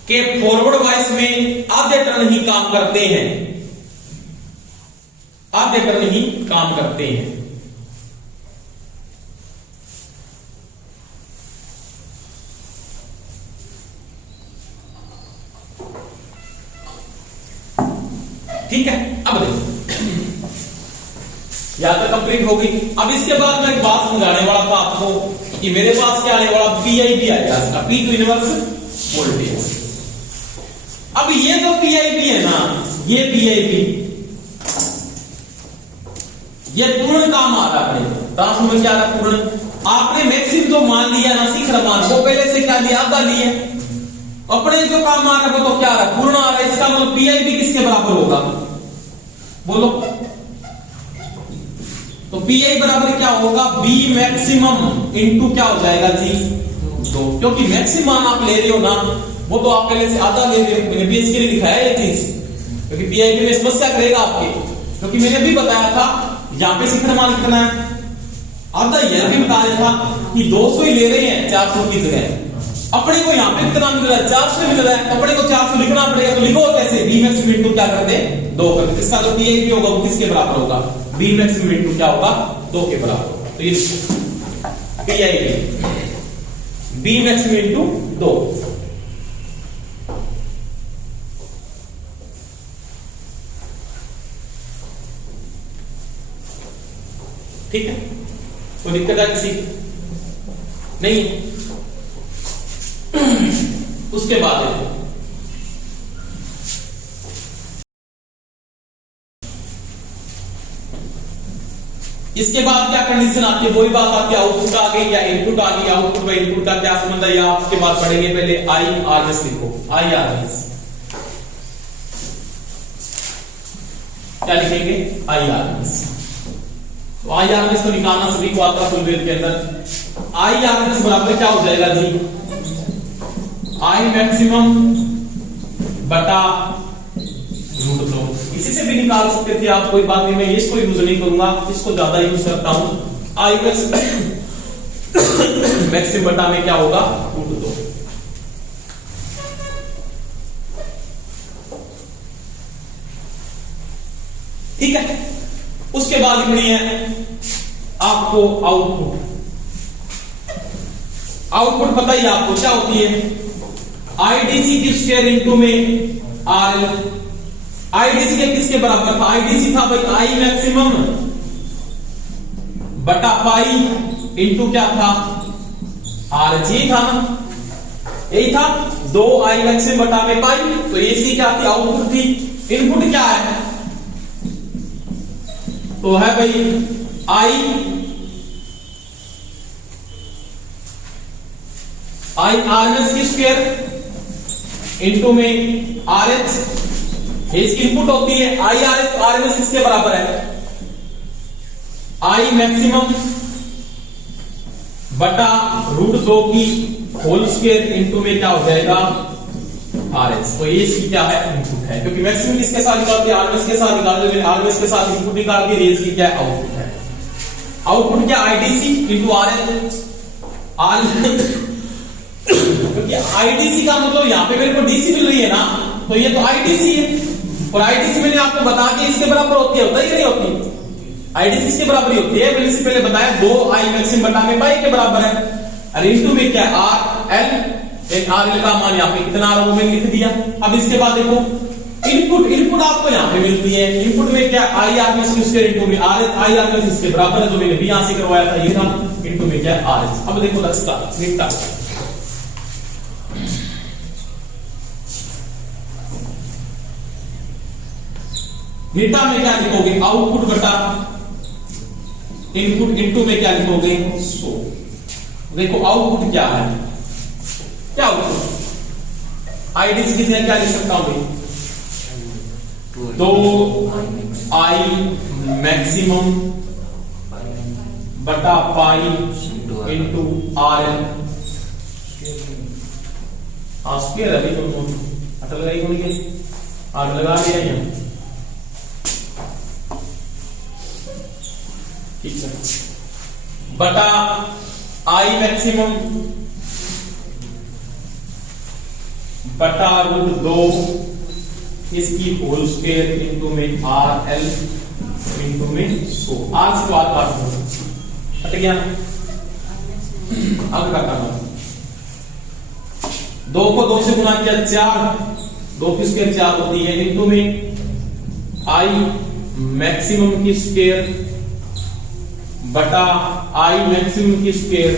के फॉरवर्ड वाइस में आधे टर्न ही काम करते हैं, आधे टर्न ही काम करते हैं। ठीक है, अब देखो यहां तक कंप्लीट हो गई। अब इसके बाद मैं एक बात समझाने वाला था आपको कि मेरे पास क्या आने वाला? PIV आएगा, इसका P टू इनवर्स वोल्टेज। अब ये जो PIV है ना, ये PIV ये पूर्ण काम आ रहा है ट्रांसफार्मर क्या आ रहा है? पूर्ण। आपने मैक्सिमम जो मान लिया ना, शिखर मान, वो पहले से क्या लिया? आधा लिया। अपने जो काम आ रहा है वो तो क्या आ रहा है? पूर्ण आ रहा है। इसका मतलब PIV किसके बराबर होगा? बोलो। तो PI बराबर क्या होगा? B मैक्सिमम इनटू क्या हो जाएगा जी? 2। क्योंकि मैक्सिमम मान आप ले रहे हो ना, वो तो आप पहले से आधा ले रहे हो। मैंने भी इसके लिए दिखाया ये चीज, क्योंकि PIV में समस्या करेगा आपके, क्योंकि मैंने भी बताया था यहां पे शिखर मान कितना है? आधा। यह भी बताया था कि 200 ही ले रहे हैं 400 की जगह। अपने को यहां पे कितना मिल रहा है? 400 मिल रहा है। अपने को 400 लिखना पड़ेगा, तो लिखो कैसे? बी मैक्सिमम इनटू क्या कर दे? 2 कर दे। इसका जो PIV होगा वो किसके बराबर होगा? बी मैक्सिमम इनटू क्या होगा? 2 के बराबर होगा। तो ये PIV बी मैक्सिमम इनटू 2। ठीक है, कोई दिक्कत है किसी? नहीं। उसके बाद इसके बाद क्या कंडीशन आती है? वही बात आती है, आउटपुट आ गई या इनपुट आ गई। आउटपुट व इनपुट का क्या संबंध है? या आपके बाद पढ़ेंगे। पहले IRMS लिखो। IRMS क्या लिखेंगे? IRMS। तो IRMS को निकालना सभी को आता है फुल वेव के अंदर। IRMS बराबर क्या हो जाएगा जी? I मैक्सिमम बटा √2। इसी से भी निकाल सकते थे आप, कोई बात नहीं। मैं इसको यूज नहीं करूंगा, इसको ज्यादा यूज करता हूं। I मैक्सिमम बटा में क्या होगा? √2। ठीक है, उसके बाद लिखनी है आपको आउटपुट। आउटपुट पता ही आपको क्या होती है? आईडीसी की स्क्वायर इनटू में आरएल। आईडीसी के किसके बराबर था? आईडीसी था भाई आई मैक्सिमम बटा पाई इनटू क्या था? आरएच। यही था ना, यही था 2 आई मैक्सिमम बटा में पाई। तो ये इसकी क्या थी? आउटपुट थी। इनपुट क्या है? तो है भाई आई आरएस की स्क्वायर इनटू में आरएच। ये इसकी इनपुट होती है। आई आरएस किसके बराबर है? आई मैक्सिमम बटा √2 की होल स्क्वायर इनटू में क्या हो जाएगा? आरएस। तो ये इसकी क्या है? इनपुट है, क्योंकि मैक्सिमम किसके साथ निकालती है? आरएस के साथ निकाल दी। आरएस के साथ इनपुट निकाल दी। रेज की क्या है? आउटपुट है। आउटपुट क्या? IDC into RL. क्योंकि आईडीसी का मतलब यहां पे मेरे को डीसी मिल रही है ना, तो ये तो आईडीसी है। और आईडीसी मैंने आपको बता दिया इसके बराबर होती है, होता है कि नहीं होती? आईडीसी इसके बराबर ही होती है। मैंने इससे पहले बताया 2 आई मैक्सिमम बटा में पाई के बराबर है। और इनटू में क्या? R L. आरएल का मान यहाँ पे कितना आ रहा है वो मैंने लिख दिया। अब इसके बाद देखो इनपुट आपको यहाँ पे मिलती है। इनपुट में क्या? आई आरएस की स्क्वायर इनटू में आरएच। आई आरएस इसके बराबर है, जो मैंने भी यहां से करवाया था, ये था। इनटू में क्या? आरएच। अब देखो दस्ता निकटा निटा में क्या लिखोगे? आउटपुट बटा इनपुट इनटू में क्या लिखोगे? 100। देखो आउटपुट क्या है? क्या आउटपुट? आईडीसी की जगह क्या लिख सकता हूं भाई? 2 आई मैक्सिमम बटा पाई इनटू आरएल। हाँ स्क्वायर अभी तो अटल लगाई होनी के आग लगा दिया यहाँ, ठीक है। बटा आई मैक्सिमम बटा √2 इसकी होल स्क्वायर इनटू में आर एल इनटू में 100। आर से बात हट गया। अब क्या करना? 2 को 2 से गुना किया 4, 2 की स्क्वायर 4 होती है, इनटू में आई मैक्सिमम की स्क्वायर बटा आई मैक्सिमम की स्क्वायर।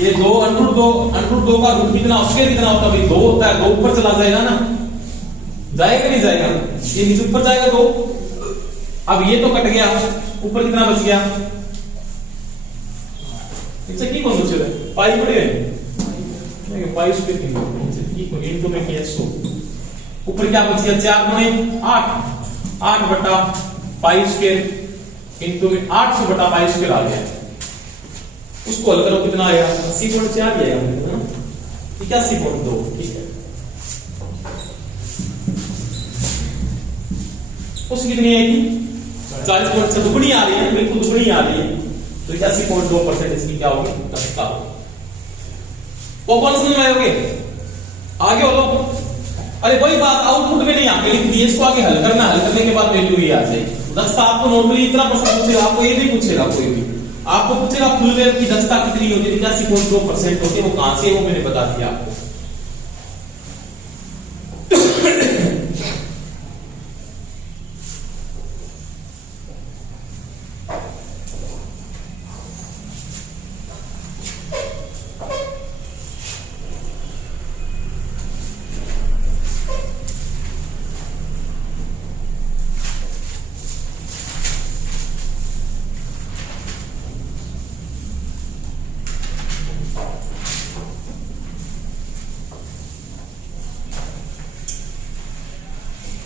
ये 2 √2 का रूट कितना? स्क्वायर कितना होता है भाई? 2 होता है। 2 ऊपर चला जाएगा ना, जाएगा नहीं जाएगा? ये नीचे ऊपर जाएगा 2। अब ये तो कट गया, ऊपर कितना बच गया? नीचे की कौन बचे? पाई पड़े हैं, पाई स्क्वायर की इनटू में किया 100। ऊपर क्या बच गया? 4 गुणे 8, 8 बटा पाई स्क्वायर इनटू में 800 बटा पाई स्क्वायर आ गया। उसको हल करो, कितना आया? 80.4 आया। 81.2, ठीक है। उसकी कितनी आएगी? 40.6, दुगनी आ रही है, बिल्कुल दुगनी आ रही है। तो 81.2% इसकी क्या होगी? दस्ता होगी। वो कौन समझ में आयोगे? आगे बोलो। अरे वही बात आउटपुट में नहीं आके लिख दी, इसको आगे हल करना, हल करने के बाद वैल्यू ये आ जाएगी। दस्ता आपको नॉर्मली इतना प्रश्न पूछेगा, आपको ये नहीं पूछेगा कोई भी, आपको पूछेगा फुल वेव की दस्ता कितनी होती है? 81.2% होती है। वो कहां से है वो मैंने बता दिया आपको।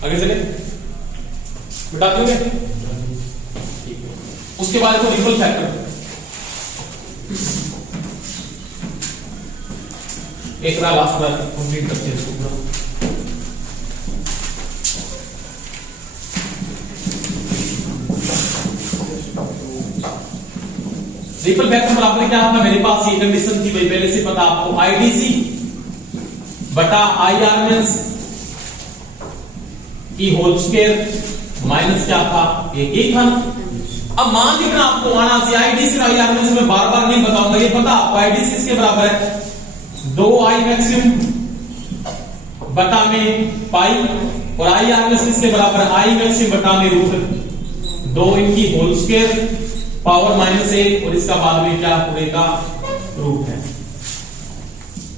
आगे चले, बता दोगे? उसके बाद को रिपल फैक्टर, एक लास्ट बार कंप्लीट करते हैं इसको। रिपल फैक्टर में आपने क्या था? मेरे पास ये कंडीशन थी भाई, पहले से पता आपको, आईडीसी बटा आईआरएमएस की होल स्क्वायर माइनस क्या था? एक ही था ना। अब मान लिखना आपको आना से आईडीसी और आईआरएमएस में बार बार नहीं बताऊंगा, ये पता आपको आईडीसी किसके बराबर है? 2 आई मैक्सिमम बटा में पाई और आई आरएमएस किसके बराबर है, आई मैक्सिमम बटा में रूट 2 इनकी होल स्क्वायर पावर -1 और इसका बाद में क्या पूरे का रूट है।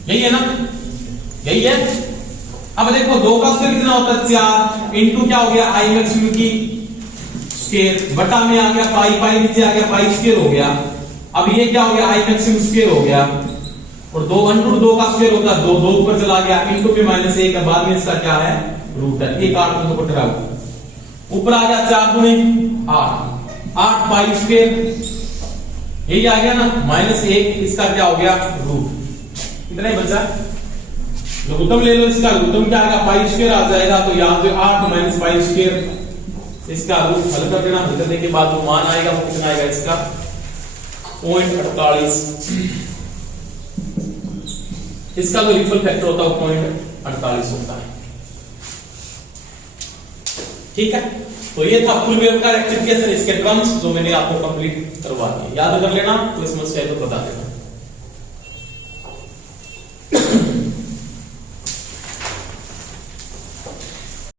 यही है ना, यही है। अब देखो 2 का स्क्वायर कितना होता है 4 इंटू क्या हो गया आई मैक्सिमम की स्क्वायर बटा में आ गया पाई, पाई नीचे आ गया पाई स्क्वायर हो गया। अब ये क्या हो गया आई मैक्सिमम स्क्वायर हो गया और 2 √2 का स्क्वायर होता है 2 2 ऊपर चला गया इंटू में -1 के बाद में इसका क्या है रूट है। एक 8 को कट रहा ऊपर आ गया 4 × 8 पाई स्क्वायर यही आ गया ना -1 इसका क्या हो गया रूट। इतना ही बचा, लघुत्तम ले लो इसका लघुत्तम क्या आएगा पाई स्क्वायर आ जाएगा तो यहां पे 8 - पाई स्क्वायर इसका रूट हल कर देना। हल करने के बाद जो मान आएगा वो कितना आएगा इसका 0.48 इसका जो इक्वल फैक्टर होता है 0.48 होता है। ठीक है, तो ये था फुल वेव का रेक्टिफिकेशन, इसके टर्म्स जो मैंने आपको कंप्लीट करवा दिए। याद कर लेना तो इस समस्या को बता देना।